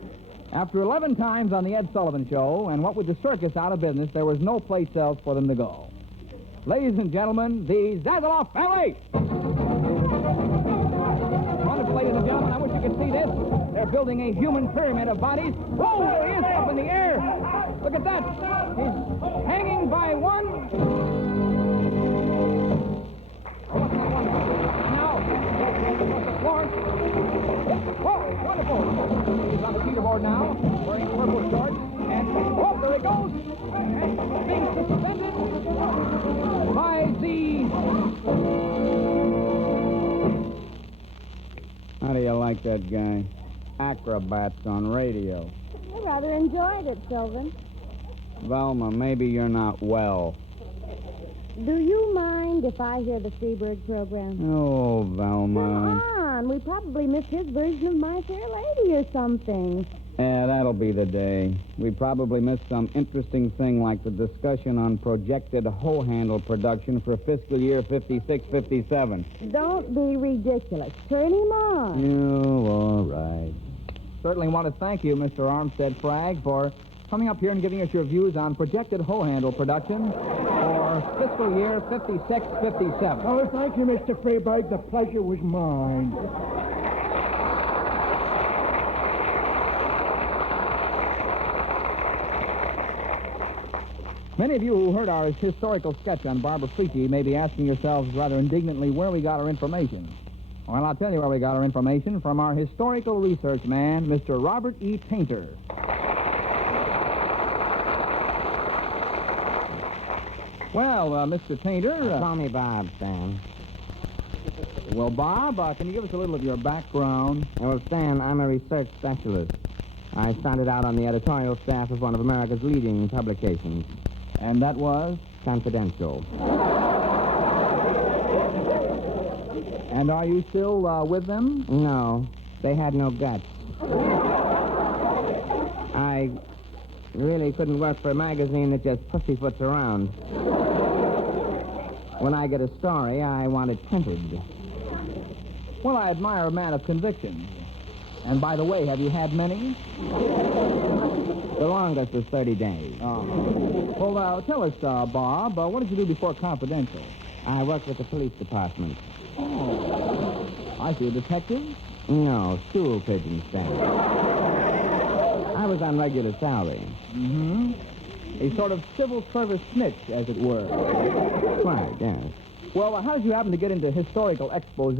After 11 times on the Ed Sullivan Show, and what with the circus out of business, there was no place else for them to go. Ladies and gentlemen, the Zazzaloff family! Wonderful, ladies and gentlemen, I wish you could see this. They're building a human pyramid of bodies. Whoa, there he is, up in the air. Look at that. He's hanging by one. Oh, what's that one? Now, across the floor. Whoa, wonderful. He's on the teeterboard now, wearing purple shorts. And, oh, there he goes. And being suspended by the... How do you like that guy? Acrobats on radio. I rather enjoyed it, Sylvan. Velma, maybe you're not well. Do you mind if I hear the FREBERG program? Oh, Velma. Come on, we probably missed his version of My Fair Lady or something. Yeah, that'll be the day. We probably missed some interesting thing like the discussion on projected hoe handle production for fiscal year 56-57. Don't be ridiculous. Turn him on. Oh, all right. Certainly want to thank you, Mr. Armstead Frag, for coming up here and giving us your views on projected hoe handle production for fiscal year 56-57. Oh, thank you, Mr. FREBERG. The pleasure was mine. Many of you who heard our historical sketch on Barbara Freaky may be asking yourselves rather indignantly where we got our information. Well, I'll tell you where we got our information from our historical research man, Mr. Robert E. Tainter. Well, Mr. Tainter... Call me Bob, Stan. Well, Bob, can you give us a little of your background? Well, Stan, I'm a research specialist. I started out on the editorial staff of one of America's leading publications. And that was? Confidential. And are you still with them? No, they had no guts. Really couldn't work for a magazine that just pussyfoots around. When I get a story, I want it printed. Well, I admire a man of conviction. And by the way, have you had many? The longest was 30 days. Oh. Well, tell us, Bob, what did you do before Confidential? I worked with the police department. Oh. I see. A detective? No, stool pigeon stand. I was on regular salary. Mm-hmm. A sort of civil service snitch, as it were. Right, yes. Well, how did you happen to get into historical expose?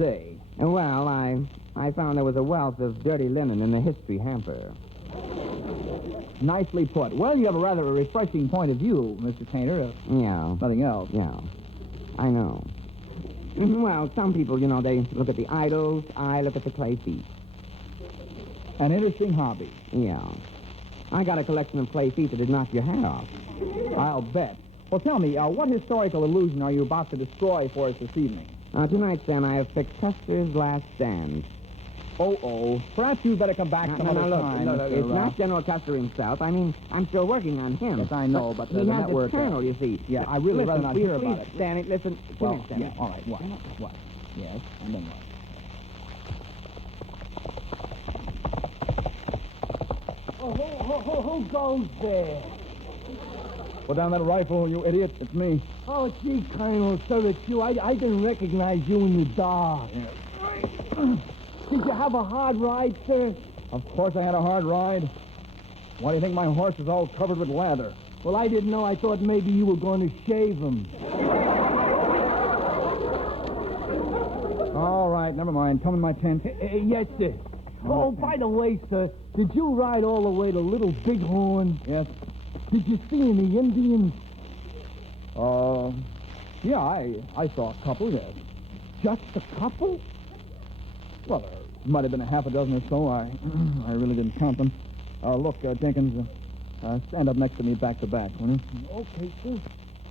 Well, I found there was a wealth of dirty linen in the history hamper. Nicely put. Well, you have a rather refreshing point of view, Mr. Tainter. Yeah. Nothing else. Yeah. I know. Well, some people, they look at the idols. I look at the clay feet. An interesting hobby. Yeah. I got a collection of clay feet that'd knock your hat off. I'll bet. Well, tell me, what historical illusion are you about to destroy for us this evening? Tonight, Sam, I have picked Custer's Last Stand. Oh. Perhaps you better come back some other time. Look, it's not General Custer himself. I mean, I'm still working on him. Yes, I know, but he the has network... his channel, you see. Yeah, I really rather not hear about it. Stanley, listen. Well, Stanley. Yeah, all right. What? Yes, and then what? Who goes there? Put down that rifle, you idiot. It's me. Oh, gee, Colonel, sir, it's you. I didn't recognize you in the dark. Yeah. Did you have a hard ride, sir? Of course I had a hard ride. Why do you think my horse is all covered with lather? Well, I didn't know. I thought maybe you were going to shave him. All right, never mind. Come in my tent. Yes, sir. Oh, by the way, sir, did you ride all the way to Little Bighorn? Yes. Did you see any Indians? Yeah, I saw a couple, yes. Just a couple? Well, there might have been a half a dozen or so. I really didn't count them. Look, Jenkins, stand up next to me back to back, will you? Okay, sir.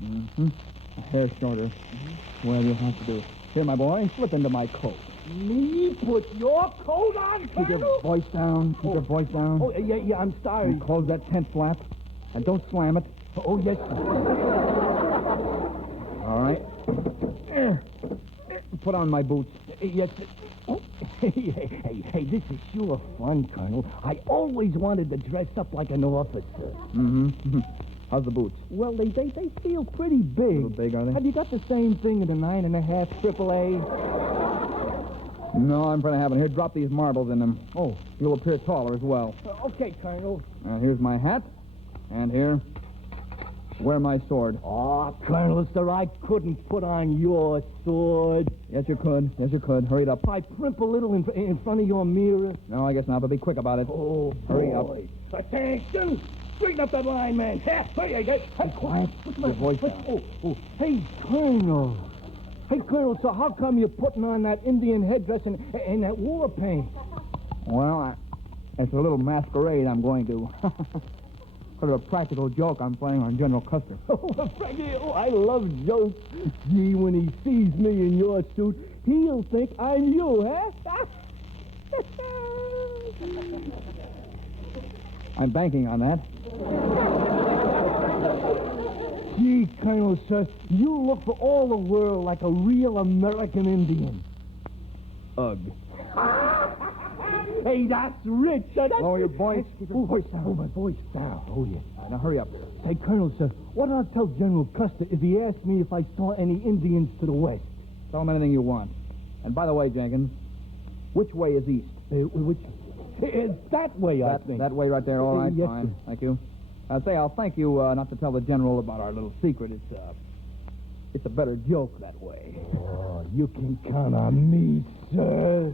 Mm-hmm. A hair shorter. Mm-hmm. Well, you'll have to do. Here, my boy, slip into my coat. Me put your coat on, Colonel? Keep your voice down. Keep your voice down. Oh, yeah, I'm sorry. And close that tent flap. And don't slam it. Oh, yes, sir. All right. Put on my boots. Yes, sir. Oh, hey, this is sure fun, Colonel. I always wanted to dress up like an officer. Mm-hmm. How's the boots? Well, they feel pretty big. A little big, are they? Have you got the same thing in the 9.5 AAA? No, I'm afraid I haven't. Here, drop these marbles in them. Oh, you'll appear taller as well. Okay, Colonel. Here's my hat. And here, wear my sword. Oh, Colonel, sir, I couldn't put on your sword. Yes, you could. Yes, you could. Hurry it up. If I primp a little in front of your mirror. No, I guess not, but be quick about it. Oh, hurry up. Attention! Straighten up that line, man. Hey, quiet. Put your voice down. Oh. Hey, Colonel. Hey, Colonel, so how come you're putting on that Indian headdress and that war paint? Well, it's a little masquerade I'm going to. Sort of a practical joke I'm playing on General Custer. Oh, Frankie, I love jokes. Gee, when he sees me in your suit, he'll think I'm you, huh? I'm banking on that. Gee, Colonel, sir, you look for all the world like a real American Indian. Ugh. Hey, that's rich. Lower your voice. Keep your voice down. Oh, my voice down. Oh, yeah. Now, hurry up. Hey, Colonel, sir, what did I tell General Custer if he asked me if I saw any Indians to the west? Tell him anything you want. And by the way, Jenkins, which way is east? Which? It's that way, I think. That way right there. All right, yes, fine. sir. Thank you. I'll thank you not to tell the General about our little secret. It's a better joke that way. Oh, you can count on me, sir.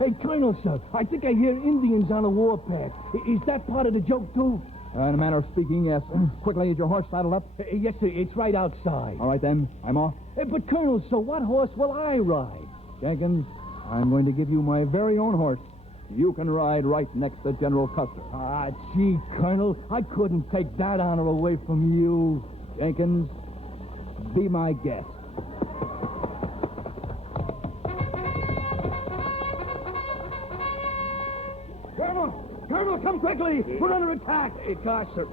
Hey, Colonel, sir, I think I hear Indians on the warpath. Is that part of the joke, too? In a manner of speaking, yes. Quickly, is your horse saddled up? Yes, sir, it's right outside. All right, then. I'm off. But, Colonel, sir, what horse will I ride? Jenkins, I'm going to give you my very own horse. You can ride right next to General Custer. Ah, gee, Colonel, I couldn't take that honor away from you. Jenkins, be my guest. Colonel, come quickly. We're under attack. Gosh, sir.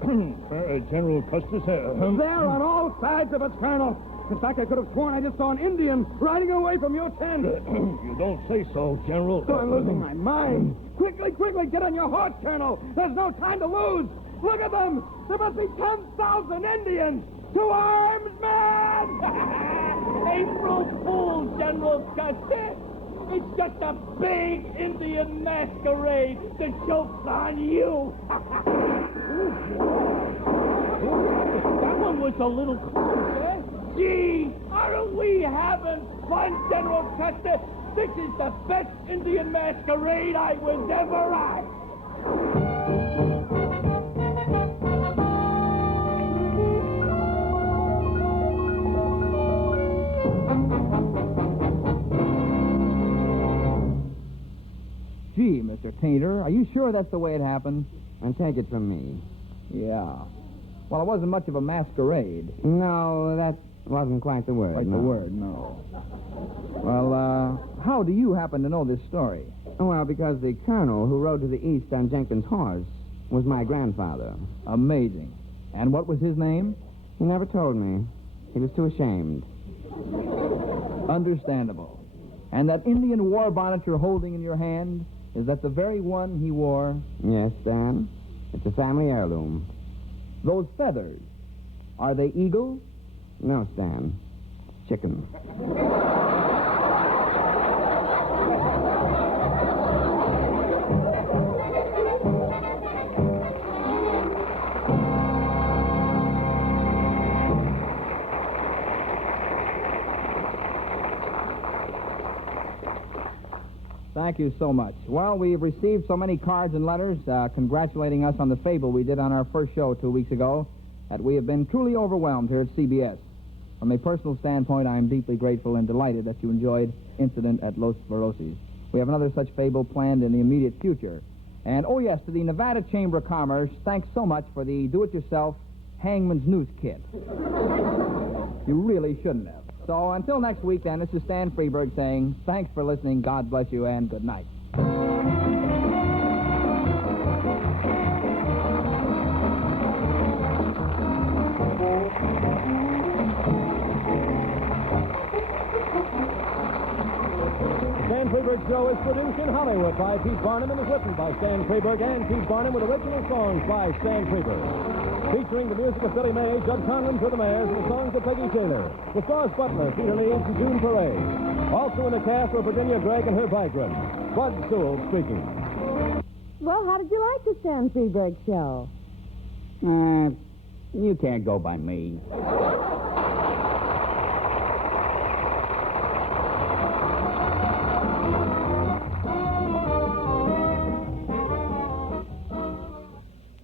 General Custer, sir. They're on all sides of us, Colonel. In fact, I could have sworn I just saw an Indian riding away from your tent. You don't say so, General. I'm losing my mind. Quickly, get on your horse, Colonel. There's no time to lose. Look at them. There must be 10,000 Indians. To arms, men! April Fool's, General Custer. It's just a big Indian masquerade. The joke's on you. That one was a little close, eh? Gee, aren't we having fun, General Custer? This is the best Indian masquerade I was ever at. Gee, Mr. Tainter, are you sure that's the way it happened? And take it from me. Yeah. Well, it wasn't much of a masquerade. No, that wasn't quite the word. Quite the word, no. Well, how do you happen to know this story? Well, because the colonel who rode to the east on Jenkins' horse was my grandfather. Amazing. And what was his name? He never told me. He was too ashamed. Understandable. And that Indian war bonnet you're holding in your hand, is that the very one he wore? Yes, Stan. It's a family heirloom. Those feathers, are they eagles? No, Stan. Chicken. Thank you so much. Well, we've received so many cards and letters congratulating us on the fable we did on our first show 2 weeks ago that we have been truly overwhelmed here at CBS. From a personal standpoint, I am deeply grateful and delighted that you enjoyed Incident at Los Verosis. We have another such fable planned in the immediate future. And, oh yes, to the Nevada Chamber of Commerce, thanks so much for the do-it-yourself Hangman's Noose Kit. You really shouldn't have. So until next week, then, this is Stan Freeberg saying thanks for listening, God bless you, and good night. Stan Freeberg Show is produced in Hollywood by Pete Barnum and is written by Stan Freeberg and Pete Barnum with original songs by Stan Freeberg. Featuring the music of Billy May, Judd Conlon for the Mayors, and the songs of Peggy Taylor, with Doris Butler, Peter Leeds, and June Parade. Also in the cast were Virginia Gregg and Herb Vigran. Bud Sewell speaking. Well, how did you like the Stan Freeberg Show? You can't go by me.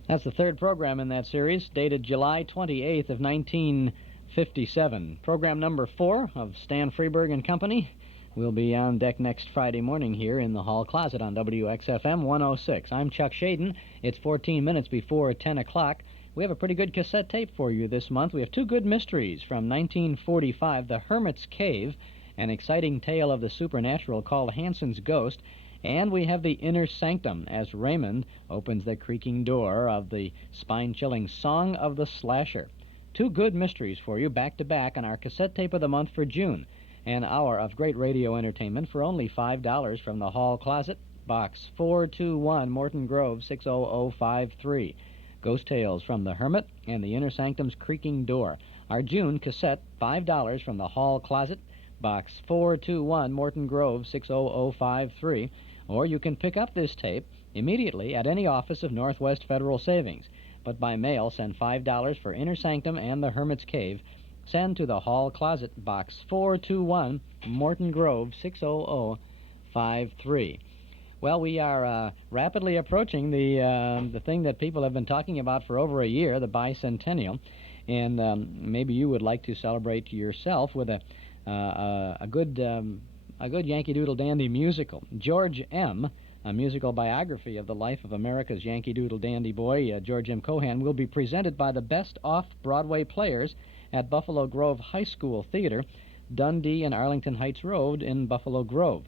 That's the third program in that series, dated July 28th of 1957. Program number 4 of Stan Freeberg and Company will be on deck next Friday morning here in the hall closet on WXFM 106. I'm Chuck Shaden. It's 14 minutes before 10 o'clock. We have a pretty good cassette tape for you this month. We have 2 good mysteries from 1945, The Hermit's Cave, an exciting tale of the supernatural called Hanson's Ghost, and we have The Inner Sanctum as Raymond opens the creaking door of the spine-chilling Song of the Slasher. 2 good mysteries for you back-to-back on our cassette tape of the month for June. An hour of great radio entertainment for only $5 from the hall closet, Box 421, Morton Grove, 60053. Ghost Tales from the Hermit and The Inner Sanctum's Creaking Door. Our June cassette, $5 from the hall closet, Box 421, Morton Grove, 60053. Or you can pick up this tape immediately at any office of Northwest Federal Savings. But by mail, send $5 for Inner Sanctum and The Hermit's Cave. Send to the hall closet, Box 421, Morton Grove, 60053. Well, we are rapidly approaching the thing that people have been talking about for over a year, the bicentennial. And maybe you would like to celebrate yourself with a good Yankee Doodle Dandy musical. George M., a musical biography of the life of America's Yankee Doodle Dandy boy, George M. Cohan, will be presented by the best off-Broadway players at Buffalo Grove High School Theater, Dundee and Arlington Heights Road in Buffalo Grove.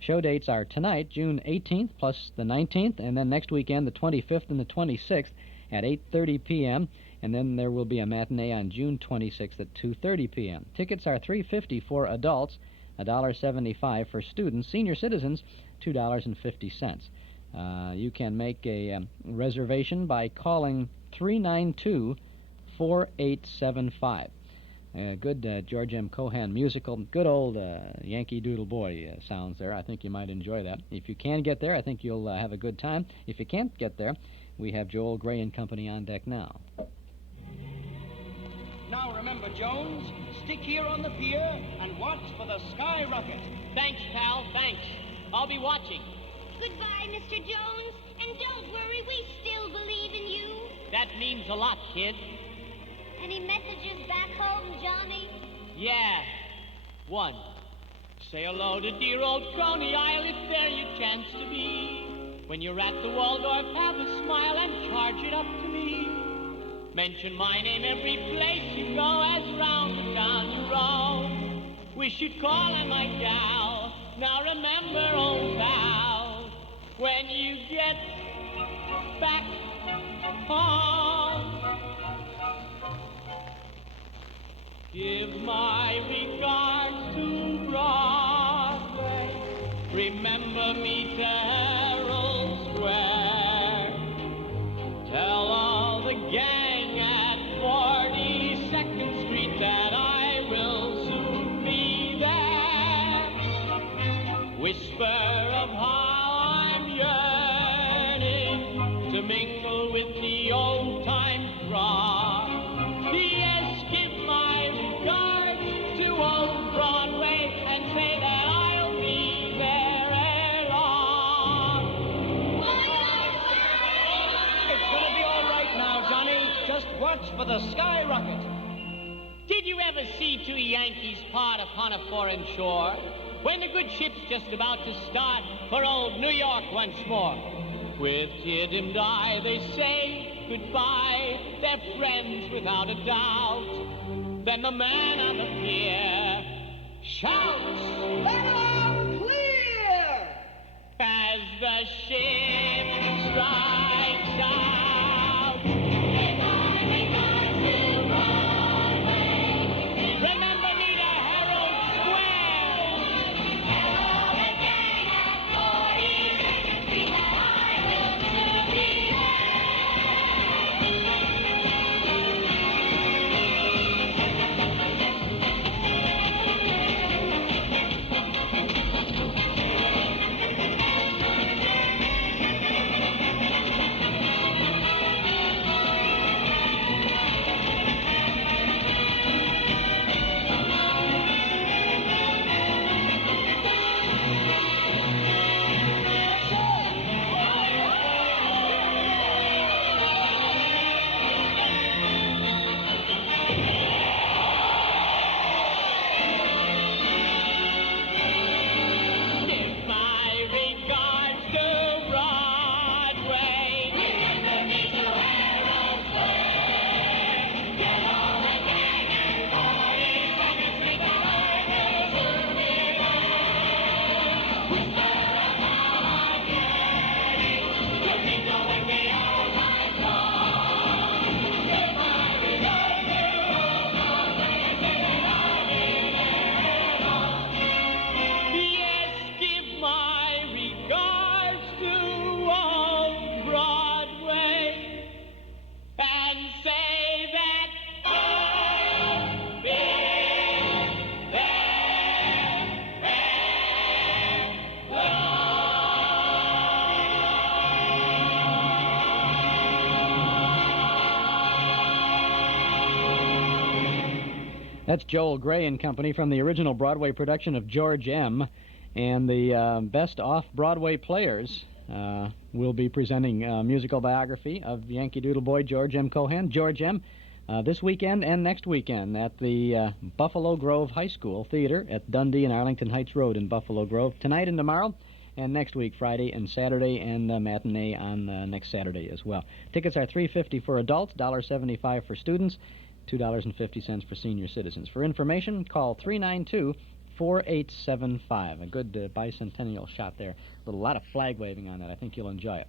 Show dates are tonight, June 18th, plus the 19th, and then next weekend, the 25th and the 26th at 8:30 p.m., and then there will be a matinee on June 26th at 2:30 p.m. Tickets are $3.50 for adults, $1.75 for students. Senior citizens, $2.50. You can make a reservation by calling 392-4875. Good George M. Cohan musical, good old Yankee Doodle Boy sounds there. I think you might enjoy that. If you can get there, I think you'll have a good time. If you can't get there, we have Joel Gray and Company on deck now. Now remember, Jones, stick here on the pier and watch for the skyrocket. Thanks, pal, thanks. I'll be watching. Goodbye, Mr. Jones. And don't worry, we still believe in you. That means a lot, kid. Any messages back home, Johnny? Yeah. One. Say hello to dear old Coney Isle if there you chance to be. When you're at the Waldorf, have a smile and charge it up to me. Mention my name every place you go as round and round you roll. Wish you'd call in my gal. Now remember, old pal, when you get back home, give my regards to Broadway. Remember me to Herald Square. Tell all the gang at 42nd Street that I will soon be there. Whisper of how I'm yearning to mingle with the old-time throng. Yes, give my regards to old Broadway and say that I'll be there ere long. It's gonna be all right now, Johnny. Just watch for the skyrocket. Did you ever see two Yankees part upon a foreign shore? When the good ship's just about to start for old New York once more. With tear-dimmed eye they say goodbye, they're friends without a doubt. Then the man on the pier shouts, "Let out clear!" as the ship strikes out. Remember me to Herald Square. Hello, the gang at 42nd Street, that I will soon be That's Joel Gray and Company from the original Broadway production of George M. And the best off-Broadway players will be presenting a musical biography of Yankee Doodle Boy George M. Cohan, George M., this weekend and next weekend at the Buffalo Grove High School Theater at Dundee and Arlington Heights Road in Buffalo Grove, tonight and tomorrow, and next week, Friday and Saturday, and matinee on next Saturday as well. Tickets are $3.50 for adults, $1.75 for students, $2.50 for senior citizens. For information, call 392-4875. 4875. A good bicentennial shot there. A lot of flag waving on that. I think you'll enjoy it.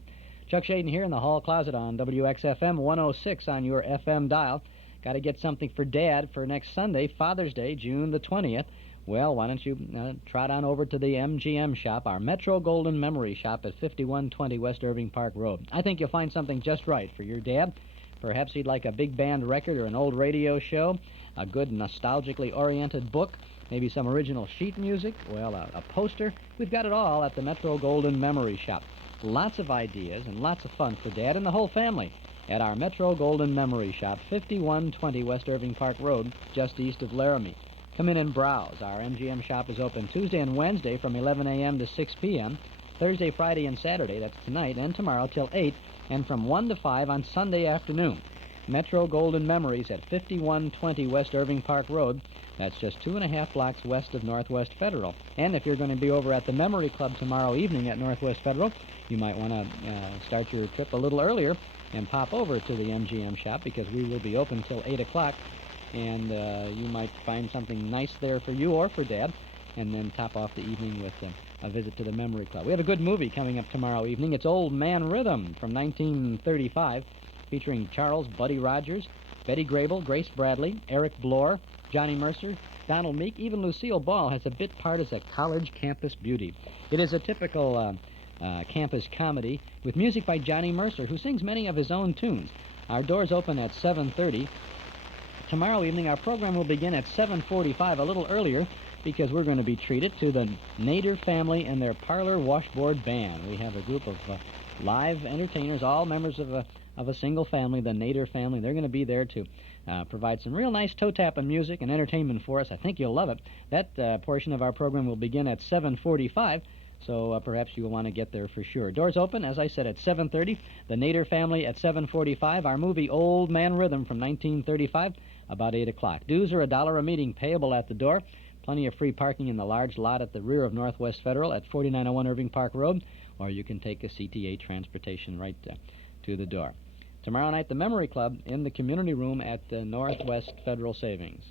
Chuck Shaden here in the hall closet on WXFM 106 on your FM dial. Got to get something for Dad for next Sunday, Father's Day, June the 20th. Well, why don't you trot on over to the MGM shop, our Metro Golden Memory Shop at 5120 West Irving Park Road. I think you'll find something just right for your dad. Perhaps he'd like a big band record or an old radio show, a good nostalgically oriented book, maybe some original sheet music, well, a poster. We've got it all at the Metro Golden Memory Shop. Lots of ideas and lots of fun for Dad and the whole family at our Metro Golden Memory Shop, 5120 West Irving Park Road, just east of Laramie. Come in and browse. Our MGM shop is open Tuesday and Wednesday from 11 a.m. to 6 p.m., Thursday, Friday, and Saturday, that's tonight and tomorrow till 8, and from 1 to 5 on Sunday afternoon. Metro Golden Memories at 5120 West Irving Park Road. That's just 2.5 blocks west of Northwest Federal. And if you're going to be over at the Memory Club tomorrow evening at Northwest Federal, you might want to start your trip a little earlier and pop over to the MGM shop because we will be open till 8 o'clock. And you might find something nice there for you or for Dad, and then top off the evening with a visit to the Memory Club. We have a good movie coming up tomorrow evening. It's Old Man Rhythm from 1935, featuring Charles Buddy Rogers, Betty Grable, Grace Bradley, Eric Blore, Johnny Mercer, Donald Meek. Even Lucille Ball has a bit part as a college campus beauty. It is a typical campus comedy with music by Johnny Mercer, who sings many of his own tunes. Our doors open at 7:30. Tomorrow evening, our program will begin at 7:45, a little earlier, because we're going to be treated to the Nader family and their parlor washboard band. We have a group of live entertainers, all members of a single family, the Nader family. They're going to be there to provide some real nice toe-tapping music and entertainment for us. I think you'll love it. That portion of our program will begin at 7:45. So perhaps you will want to get there for sure. Doors open, as I said, at 7:30. The Nader family at 7:45. Our movie Old Man Rhythm from 1935, about 8 o'clock. Dues are $1 a meeting, payable at the door. Plenty of free parking in the large lot at the rear of Northwest Federal at 4901 Irving Park Road, or you can take a CTA transportation right to the door. Tomorrow night, the Memory Club in the community room at Northwest Federal Savings.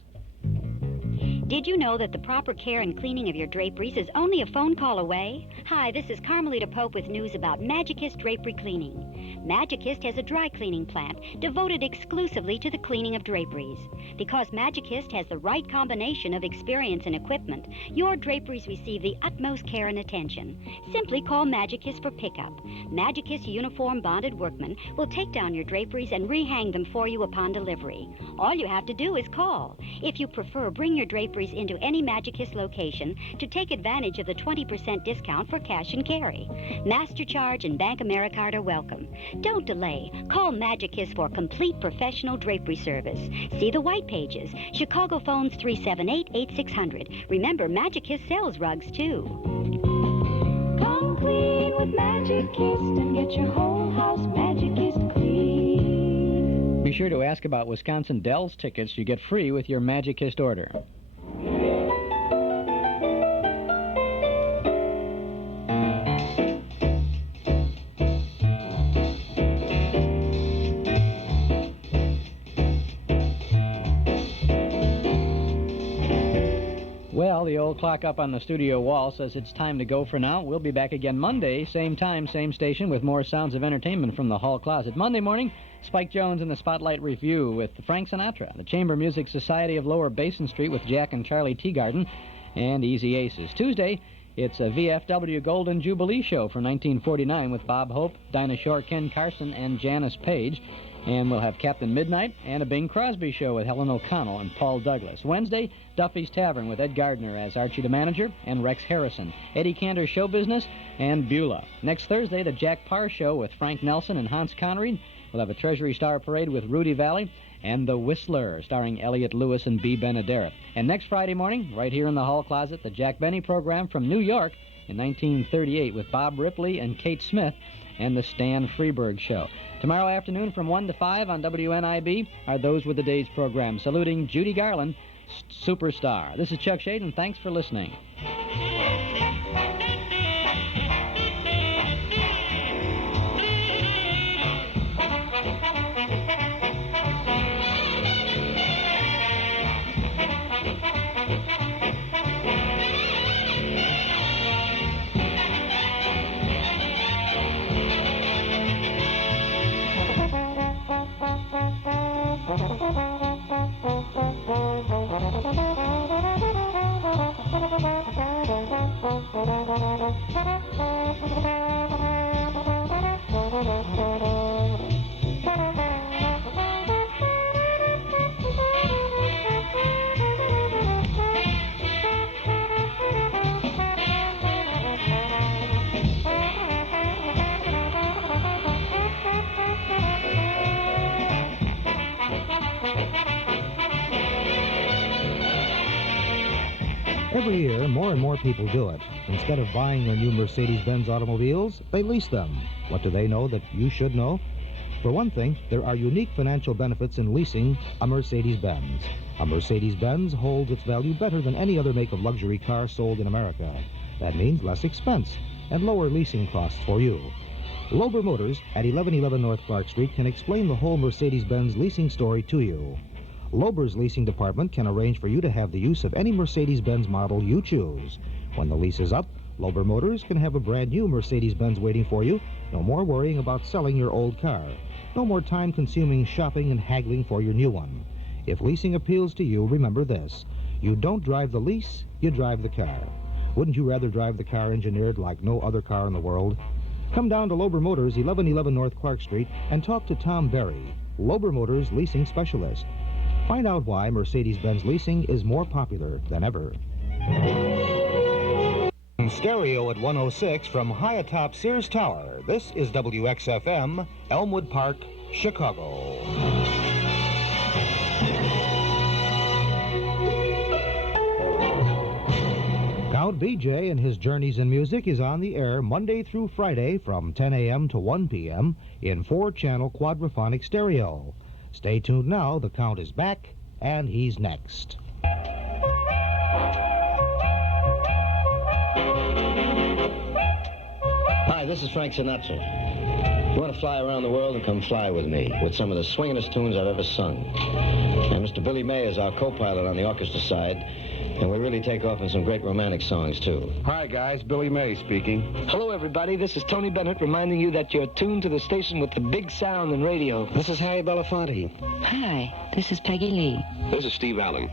Did you know that the proper care and cleaning of your draperies is only a phone call away? Hi, this is Carmelita Pope with news about Magicist Drapery Cleaning. Magicist has a dry cleaning plant devoted exclusively to the cleaning of draperies. Because Magicist has the right combination of experience and equipment, your draperies receive the utmost care and attention. Simply call Magicist for pickup. Magicist uniform bonded workmen will take down your draperies and rehang them for you upon delivery. All you have to do is call. If you prefer, bring your draperies into any Magicist location to take advantage of the 20% discount for cash and carry. Master Charge and Bank Americard are welcome. Don't delay. Call Magicist for complete professional drapery service. See the white pages. Chicago phones 378-8600. Remember, Magicist sells rugs, too. Come clean with Magicist and get your whole house Magicist clean. Be sure to ask about Wisconsin Dells tickets you get free with your Magicist order. Well, the old clock up on the studio wall says it's time to go for now. We'll be back again Monday, same time, same station, with more sounds of entertainment from the hall closet. Monday morning, Spike Jones in the Spotlight Review with Frank Sinatra, the Chamber Music Society of Lower Basin Street with Jack and Charlie Teagarden, and Easy Aces. Tuesday, it's a VFW Golden Jubilee show from 1949 with Bob Hope, Dinah Shore, Ken Carson, and Janice Page. And we'll have Captain Midnight and a Bing Crosby show with Helen O'Connell and Paul Douglas. Wednesday, Duffy's Tavern with Ed Gardner as Archie the Manager and Rex Harrison. Eddie Cantor's Show Business and Beulah. Next Thursday, the Jack Parr Show with Frank Nelson and Hans Connery. We'll have a Treasury Star Parade with Rudy Valley and The Whistler, starring Elliot Lewis and B. Benaderet. And next Friday morning, right here in the hall closet, the Jack Benny program from New York in 1938 with Bob Ripley and Kate Smith and the Stan Freberg Show. Tomorrow afternoon from 1 to 5 on WNIB are Those Were the Days program, saluting Judy Garland, superstar. This is Chuck Shaden. Thanks for listening. Every year, more and more people do it. Instead of buying their new Mercedes-Benz automobiles, they lease them. What do they know that you should know? For one thing, there are unique financial benefits in leasing a Mercedes-Benz. A Mercedes-Benz holds its value better than any other make of luxury car sold in America. That means less expense and lower leasing costs for you. Lober Motors at 1111 North Clark Street can explain the whole Mercedes-Benz leasing story to you. Lober's leasing department can arrange for you to have the use of any Mercedes-Benz model you choose. When the lease is up, Lober Motors can have a brand new Mercedes-Benz waiting for you. No more worrying about selling your old car. No more time-consuming shopping and haggling for your new one. If leasing appeals to you, remember this. You don't drive the lease, you drive the car. Wouldn't you rather drive the car engineered like no other car in the world? Come down to Lober Motors, 1111 North Clark Street, and talk to Tom Berry, Lober Motors leasing specialist. Find out why Mercedes-Benz leasing is more popular than ever. Stereo at 106 from high atop Sears Tower. This is WXFM, Elmwood Park, Chicago. Count BJ and his Journeys in Music is on the air Monday through Friday from 10 a.m. to 1 p.m. in 4-channel quadraphonic stereo. Stay tuned now, the Count is back, and he's next. Hi, this is Frank Sinatra. You want to fly around the world and come fly with me with some of the swingin'est tunes I've ever sung. And Mr. Billy May is our co-pilot on the orchestra side, and we really take off in some great romantic songs, too. Hi, guys. Billy May speaking. Hello, everybody. This is Tony Bennett reminding you that you're tuned to the station with the big sound in radio. This is Harry Belafonte. Hi, this is Peggy Lee. This is Steve Allen.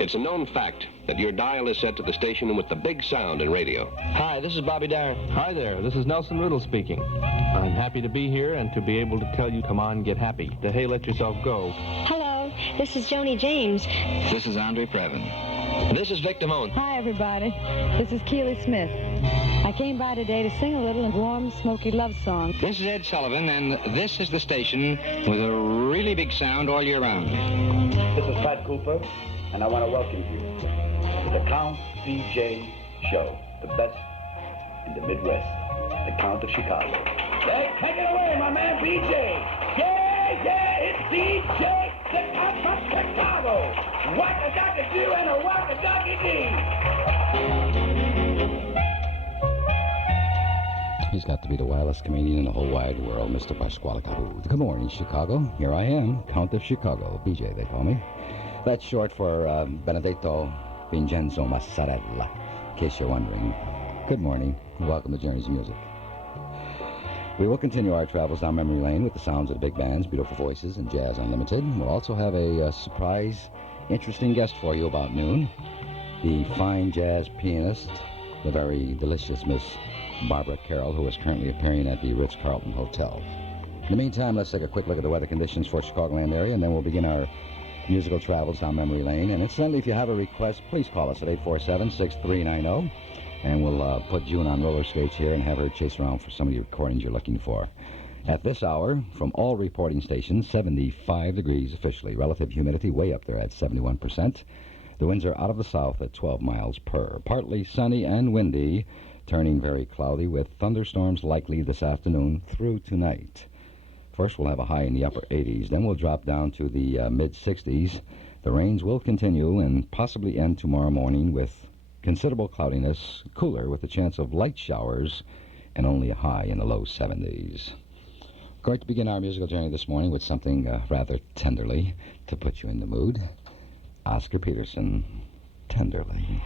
It's a known fact that your dial is set to the station with the big sound in radio. Hi, this is Bobby Darin. Hi there. This is Nelson Riddle speaking. I'm happy to be here and to be able to tell you, come on, get happy. To hey, let yourself go. Hello, this is Joni James. This is Andre Previn. This is Vic Damone. Hi, everybody. This is Keely Smith. I came by today to sing a little warm, smoky love song. This is Ed Sullivan, and this is the station with a really big sound all year round. This is Pat Cooper, and I want to welcome you to the Count BJ Show, the best in the Midwest, the Count of Chicago. Hey, take it away, my man BJ. Yeah, it's DJ, the Count from Chicago. What a ducky do and a what a ducky do. He's got to be the wildest comedian in the whole wide world, Mr. Pasquale. Good morning, Chicago. Here I am, Count of Chicago. BJ, they call me. That's short for Benedetto Vincenzo Massarella, in case you're wondering. Good morning. Welcome to Journeys of Music. We will continue our travels down memory lane with the sounds of the big bands, beautiful voices, and Jazz Unlimited. We'll also have a surprise, interesting guest for you about noon. The fine jazz pianist, the very delicious Miss Barbara Carroll, who is currently appearing at the Ritz-Carlton Hotel. In the meantime, let's take a quick look at the weather conditions for Chicagoland area, and then we'll begin our musical travels down memory lane. And incidentally, if you have a request, please call us at 847-6390. And we'll put June on roller skates here and have her chase around for some of the recordings you're looking for. At this hour, from all reporting stations, 75 degrees officially. Relative humidity way up there at 71%. The winds are out of the south at 12 miles per. Partly sunny and windy, turning very cloudy with thunderstorms likely this afternoon through tonight. First, we'll have a high in the upper 80s. Then we'll drop down to the mid-60s. The rains will continue and possibly end tomorrow morning with considerable cloudiness, cooler with a chance of light showers, and only a high in the low 70s. We're going to begin our musical journey this morning with something rather tenderly to put you in the mood. Oscar Peterson, Tenderly.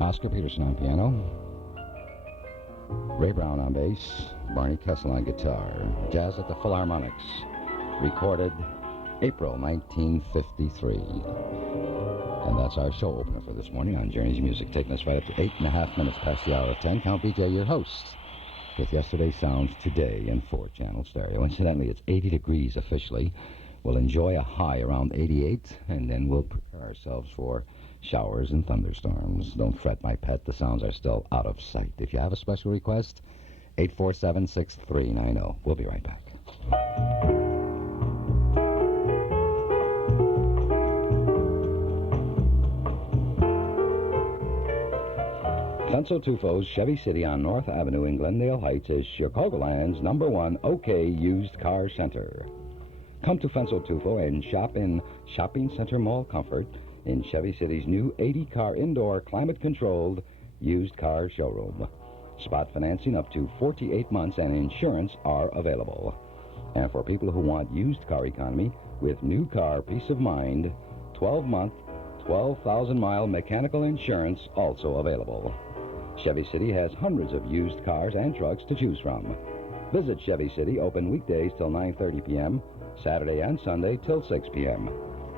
Oscar Peterson on piano. Ray Brown on bass. Barney Kessel on guitar. Jazz at the Philharmonics. Recorded April 1953. And that's our show opener for this morning on Journey's Music, taking us right up to 8.5 minutes past the hour of 10. Count BJ, your host, with yesterday's sounds today in 4-channel stereo. Incidentally, it's 80 degrees officially. We'll enjoy a high around 88, and then we'll prepare ourselves for showers and thunderstorms. Don't fret, my pet. The sounds are still out of sight. If you have a special request, 847-6390. We'll be right back. Fenso Tufo's Chevy City on North Avenue in Glendale Heights is Chicagoland's #1 OK used car center. Come to Fenso Tufo and shop in Shopping Center Mall Comfort in Chevy City's new 80-car indoor climate-controlled used car showroom. Spot financing up to 48 months and insurance are available. And for people who want used car economy with new car peace of mind, 12-month, 12,000-mile mechanical insurance also available. Chevy City has hundreds of used cars and trucks to choose from. Visit Chevy City, open weekdays till 9:30 p.m., Saturday and Sunday till 6 p.m.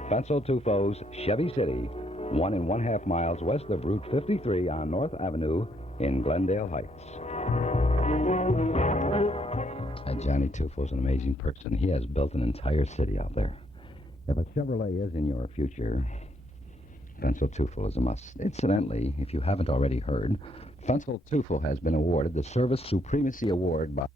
Fenso Tufo's Chevy City, 1.5 miles west of Route 53 on North Avenue in Glendale Heights. Johnny Tufo's an amazing person. He has built an entire city out there. If a Chevrolet is in your future, Fenso Tufo is a must. Incidentally, if you haven't already heard, Fenso Tufo has been awarded the Service Supremacy Award by